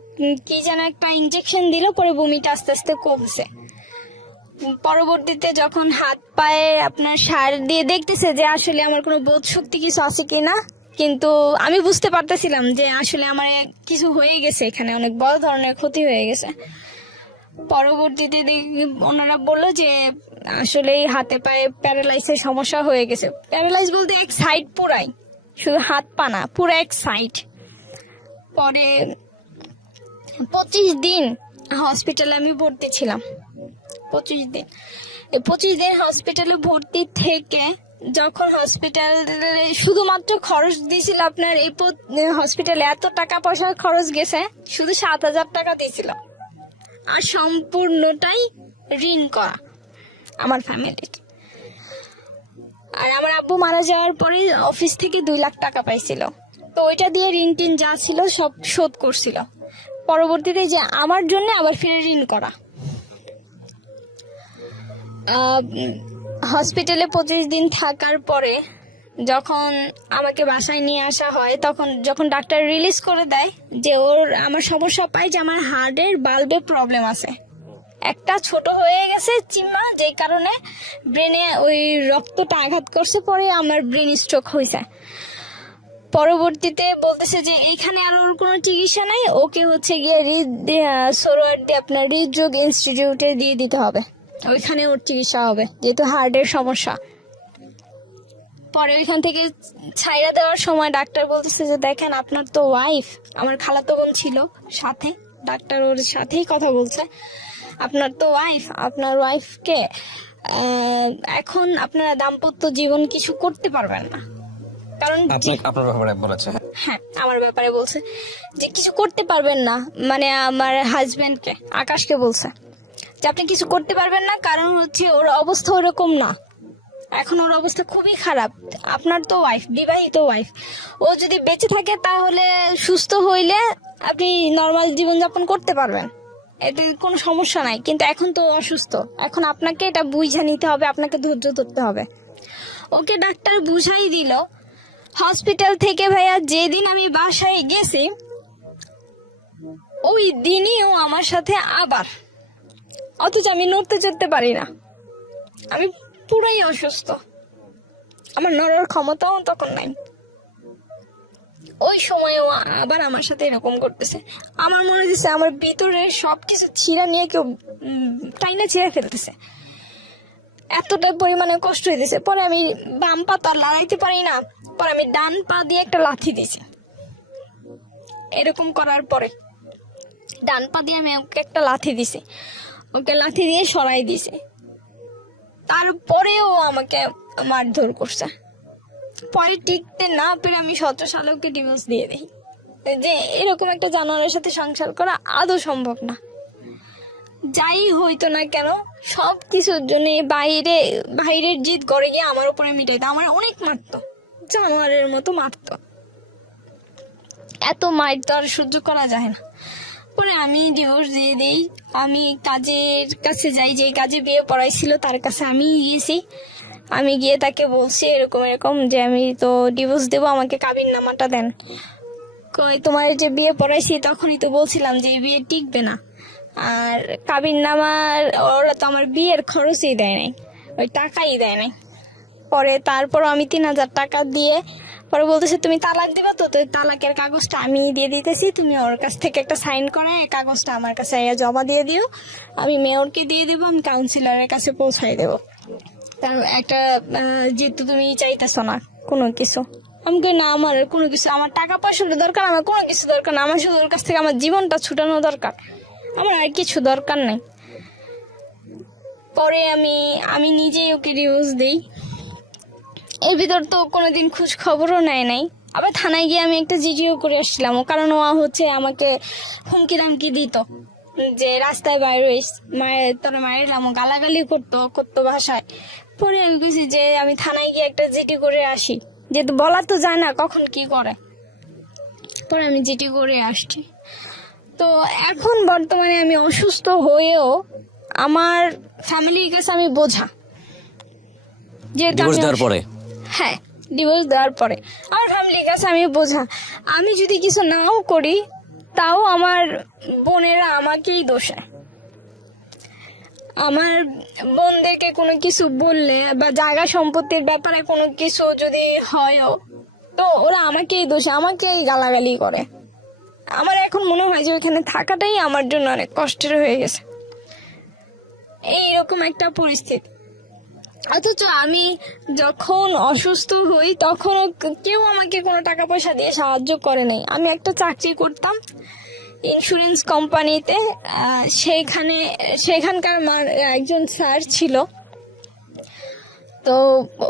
কি যেন একটা ইঞ্জেকশন দিল, পরে বমিটা আস্তে আস্তে কমছে। পরবর্তীতে যখন হাত পায়ে আপনার সার দিয়ে দেখতেছে যে আসলে আমার কোনো বোধ শক্তি কিছু আছে কিনা, কিন্তু আমি বুঝতে পারতেছিলাম যে আসলে আমার কিছু হয়ে গেছে, এখানে অনেক বড় ধরনের ক্ষতি হয়ে গেছে। পরবর্তীতে ওনারা বললো যে আসলে হাতে পায়ে প্যারালাইজের সমস্যা হয়ে গেছে। প্যারালাইজ বলতে এক সাইড পুরাই, শুধু হাত পা না, পুরো এক সাইড। পরে 25 দিন হসপিটালে আমি ভর্তি ছিলাম। 25 দিন, এই 25 দিন হসপিটালে ভর্তি থেকে যখন হসপিটালে শুধুমাত্র খরচ দিয়েছিল আপনার, এই হসপিটালে এত টাকা পয়সা খরচ গেছে, শুধু 7,000 টাকা দিয়েছিল, আর সম্পূর্ণটাই ঋণ করা আমার ফ্যামিলির। আর আমার আব্বু মারা যাওয়ার পরে অফিস থেকে 2 লাখ টাকা পাইছিল, তো ওইটা দিয়ে ঋণ টিন যা ছিল সব শোধ করছিল। পরবর্তীতে যে আমার জন্য আবার ফিরে ঋণ করা। হসপিটালে 25 দিন থাকার পরে যখন আমাকে বাসায় নিয়ে আসা হয়, তখন যখন ডাক্তার রিলিজ করে দেয় যে আমার সমস্যা পাই যে আমার হার্টের বাল্বে প্রবলেম আছে, একটা ছোট হয়ে গেছে চিম্মা, যেই কারণে ব্রেনে ওই রক্তটা আঘাত করছে, পরে আমার ব্রেন স্ট্রোক হয়েছে। পরবর্তীতে বলতেছে যে এইখানে আর ওর কোনো চিকিৎসা নাই, ওকে হচ্ছে গিয়ে সোরোয়ার্ডি আপনার হৃদরোগ ইনস্টিটিউটে দিয়ে দিতে হবে, ওইখানে ওর চিকিৎসা হবে, যেহেতু হার্টের সমস্যা। পরে ওইখান থেকে ছাইরা দেওয়ার সময় ডাক্তার বলতেছে যে দেখেন আপনার তো ওয়াইফ, আমার খালাতো বোন ছিল সাথে, ডাক্তার ওর সাথেই কথা বলছে, আপনার তো ওয়াইফ, আপনার ওয়াইফকে এখন আপনারা দাম্পত্য জীবন কিছু করতে পারবেন না, কারণ আপনার ব্যাপারে বলেছে। হ্যাঁ আমার ব্যাপারে বলছে যে কিছু করতে পারবেন না, মানে আমার হাজবেন্ডকে, আকাশকে বলছে যে আপনি কিছু করতে পারবেন না, কারণ হচ্ছে ওর অবস্থা ওরকম না, এখন ওর অবস্থা খুবই খারাপ। আপনার তো ওয়াইফ, বিবাহিত ওয়াইফ, ও যদি বেঁচে থাকে তাহলে সুস্থ হইলে আপনি নর্মাল জীবনযাপন করতে পারবেন, এতে কোনো সমস্যা নাই, কিন্তু এখন তো অসুস্থ, এখন আপনাকে এটা বুঝা নিতে হবে, আপনাকে ধৈর্য ধরতে হবে। ওকে ডাক্তার বুঝাই দিল। হসপিটাল থেকে ভাইয়া যেদিন আমি বাসায় গেছি, ওই দিনই ও আমার সাথে আবার, অথচ আমি নড়তে চড়তে পারি না, আমি পুরাই অসুস্থ, আমার নড়ার ক্ষমতাও তখন নাই। ওই সময় ও আবার আমার সাথে এরকম করতেছে, আমার মনে হচ্ছে আমার ভিতরে সবকিছু ছিঁড়া নিয়ে কেউ টাইনা ছিঁড়া ফেলতেছে, এতটাই পরিমাণে কষ্ট হইতেছে। পরে আমি বাম পা তো আর লড়াইতে পারি না, পরে আমি ডান পা দিয়ে একটা লাথি দিছি। এরকম করার পরে ডান পা দিয়ে আমি ওকে একটা লাথি দিছি, ওকে লাথি দিয়ে সরাই দিছে, তারপরেও আমাকে মারধর করছে। পরে টিকতে না পেরে আমি 17 সালে ওকে ডিভোর্স দিয়ে দিই, যে এরকম একটা জানোয়ারের সাথে সংসার করা আদৌ সম্ভব না। যাই হইতো না কেন, সব কিছুর জন্য বাইরের জিদ করে গিয়ে আমার উপরে মিটাইতো, আমার অনেক মারতো, জানোয়ারের মতো মারতো, এত মার তো আর সহ্য করা যায় না। পরে আমি ডিভোর্স দিয়ে দিই, আমি কাজের কাছে যাই, যে কাজে বিয়ে পড়াইছিল তার কাছে আমি গিয়েছি, আমি গিয়ে তাকে বলছি এরকম যে আমি তো ডিভোর্স দেবো, আমাকে কাবিননামাটা দেন। কই তোমার যে বিয়ে পড়াইছি তখনই তো বলছিলাম যে এই বিয়ে টিকবে না, আর কাবিননামার ওরা তো আমার বিয়ের খরচই দেয় নাই, ওই টাকাই দেয় নাই। পরে তারপরও আমি 3,000 টাকা দিয়ে পরে বলতেছে তুমি তালাক দিবা, তো তালাকের কাগজটা আমি দিয়ে দিতেছি, তুমি ওর কাছ থেকে একটা সাইন করে এই কাগজটা আমার কাছে জমা দিয়ে দিও, আমি মেয়রকে দিয়ে দেবো, আমি কাউন্সিলরের কাছে পৌঁছাই দেবো, তার একটা যেহেতু তুমি চাইতেছো না কোনো কিছু। আমি কই না, আমার কোনো কিছু, আমার টাকা পয়সার দরকার, আমার কোনো কিছু দরকার না, আমার শুধু ওর কাছ থেকে আমার জীবনটা ছুটানো দরকার, আমার আর কিছু দরকার নাই। পরে আমি নিজেই ওকে ডিভোর্স দিই। এর ভিতর তো কোনোদিন খোঁজ খবরও নেয় নাই। আবার থানায় গিয়ে আমি একটা জিডিও করে আসছিলাম, কারণ ও হচ্ছে আমাকে হুমকি দামকি দিত যে রাস্তায় বাইরে তোরা মায়ের গালাগালি করতো ভাষায়। পরে আমি বুঝি যে আমি থানায় গিয়ে একটা জিডি করে আসি, যেহেতু বলা তো যায় না কখন কি করে। পরে আমি জিডি করে আসছি। তো এখন বর্তমানে আমি অসুস্থ হয়েও আমার ফ্যামিলির কাছে আমি বোঝা, যেহেতু ডিভোর্স দেওয়ার পরে হ্যাঁ ডিভোর্স দেওয়ার পরে আমার ফ্যামিলির কাছে আমি বোঝা। আমি যদি কিছু নাও করি তাও আমার বোনেরা আমাকেই দোষে। আমার বোনদেরকে কোনো কিছু বললে বা জায়গা সম্পত্তির ব্যাপারে কোনো কিছু যদি হয়ও, তো ওরা আমাকেই দোষে, আমাকেই গালাগালি করে। আমার এখন মনে হয় যে ওইখানে থাকাটাই আমার জন্য অনেক কষ্টের হয়ে গেছে। এইরকম একটা পরিস্থিতি। অথচ আমি যখন অসুস্থ হই তখনও কেউ আমাকে কোনো টাকা পয়সা দিয়ে সাহায্য করে নাই। আমি একটা চাকরি করতাম ইন্স্যুরেন্স কোম্পানিতে। সেখানকার একজন স্যার ছিল, তো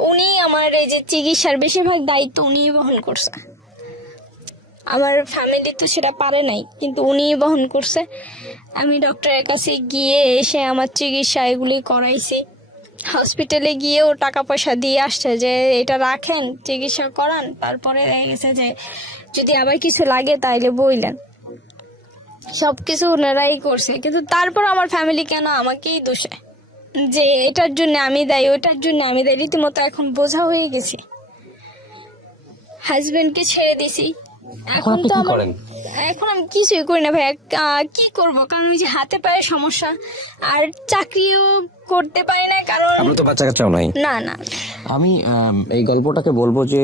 উনি আমার এই যে চিকিৎসার বেশিরভাগ দায়িত্ব উনিই বহন করছে। আমার ফ্যামিলি তো সেটা পারে নাই, কিন্তু উনিই বহন করছে। আমি ডক্টরের কাছে গিয়ে এসে আমার চিকিৎসা এগুলি করাইছি। হসপিটালে গিয়েও টাকা পয়সা দিয়ে আসছে যে এটা রাখেন, চিকিৎসা করান, তারপরে গেছে যে যদি আবার কিছু লাগে তাইলে বইলেন। সবকিছু ওনারাই করছে, কিন্তু তারপর আমার ফ্যামিলি কেন আমাকেই দোষে যে এটার জন্য আমি দায়ী, ওটার জন্য আমি দায়ী। রীতিমতো এখন বোঝা হয়ে গেছি। হাজবেন্ডকে ছেড়ে দিছি। এখন তো এখন আমি কিছুই করি না ভাই। কি করব, কারণ ওই যে হাতে পায়ে সমস্যা, আর চাকরিও করতে পারি না, কারণ আপনার তো বাচ্চা কাচ্চাও নাই। না। আমি এই গল্পটাকে বলবো যে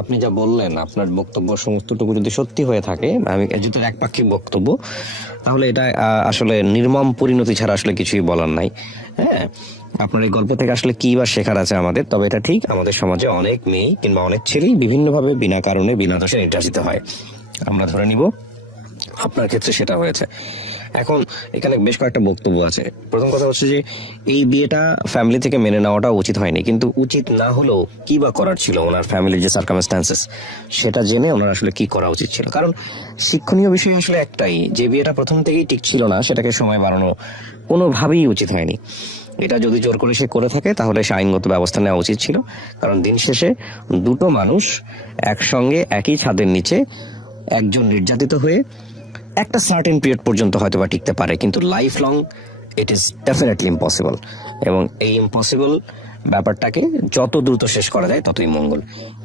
আপনি যা বললেন, আপনার বক্তব্য সমস্তটুকু যদি সত্যি হয়ে থাকে, আমি যেহেতু একপাক্ষিক বক্তব্য, তাহলে এটা আসলে নির্মম পরিণতি ছাড়া আসলে কিছুই বলার নাই। হ্যাঁ, আপনার এই গল্প থেকে আসলে কি বা শেখার আছে আমাদের? তবে এটা ঠিক, আমাদের সমাজে অনেক মেয়ে কিংবা অনেক ছেলেই বিভিন্নভাবে বিনা কারণে বিনা দোষে নির্যাতিত হয়। আমরা ধরে নিব আপনার ক্ষেত্রে সেটা হয়েছে। এখন এখানে বেশ কয়েকটা বক্তব্য আছে। প্রথম কথা হচ্ছে যে এই বিয়েটা ফ্যামিলি থেকে মেনে নেওয়াটা উচিত হয়নি, কিন্তু উচিত না হলেও কি বা করার ছিল? ওনার ফ্যামিলির যে সার্কামস্ট্যান্সেস, সেটা জেনে ওনার আসলে কি করা উচিত ছিল। কারণ শিক্ষণীয় বিষয় আসলে একটাই, যে বিয়েটা প্রথম থেকেই ঠিক ছিল না সেটাকে সময় বাড়ানো কোনোভাবেই উচিত হয়নি। এটা যদি জোর করে সে করে থাকে তাহলে সে আইনগত ব্যবস্থা নেওয়া উচিত ছিল। কারণ দিন শেষে দুটো মানুষ একসঙ্গে একই ছাদের নিচে একজন নির্যাতিত হয়ে একটা সার্টেন পিরিয়ড পর্যন্ত হয়তো বা টিকতে পারে, কিন্তু life long it is definitely impossible. এবং এই ইম্পসিবল ব্যাপারটাকে যত দ্রুত শেষ করা যায় ততই মঙ্গল।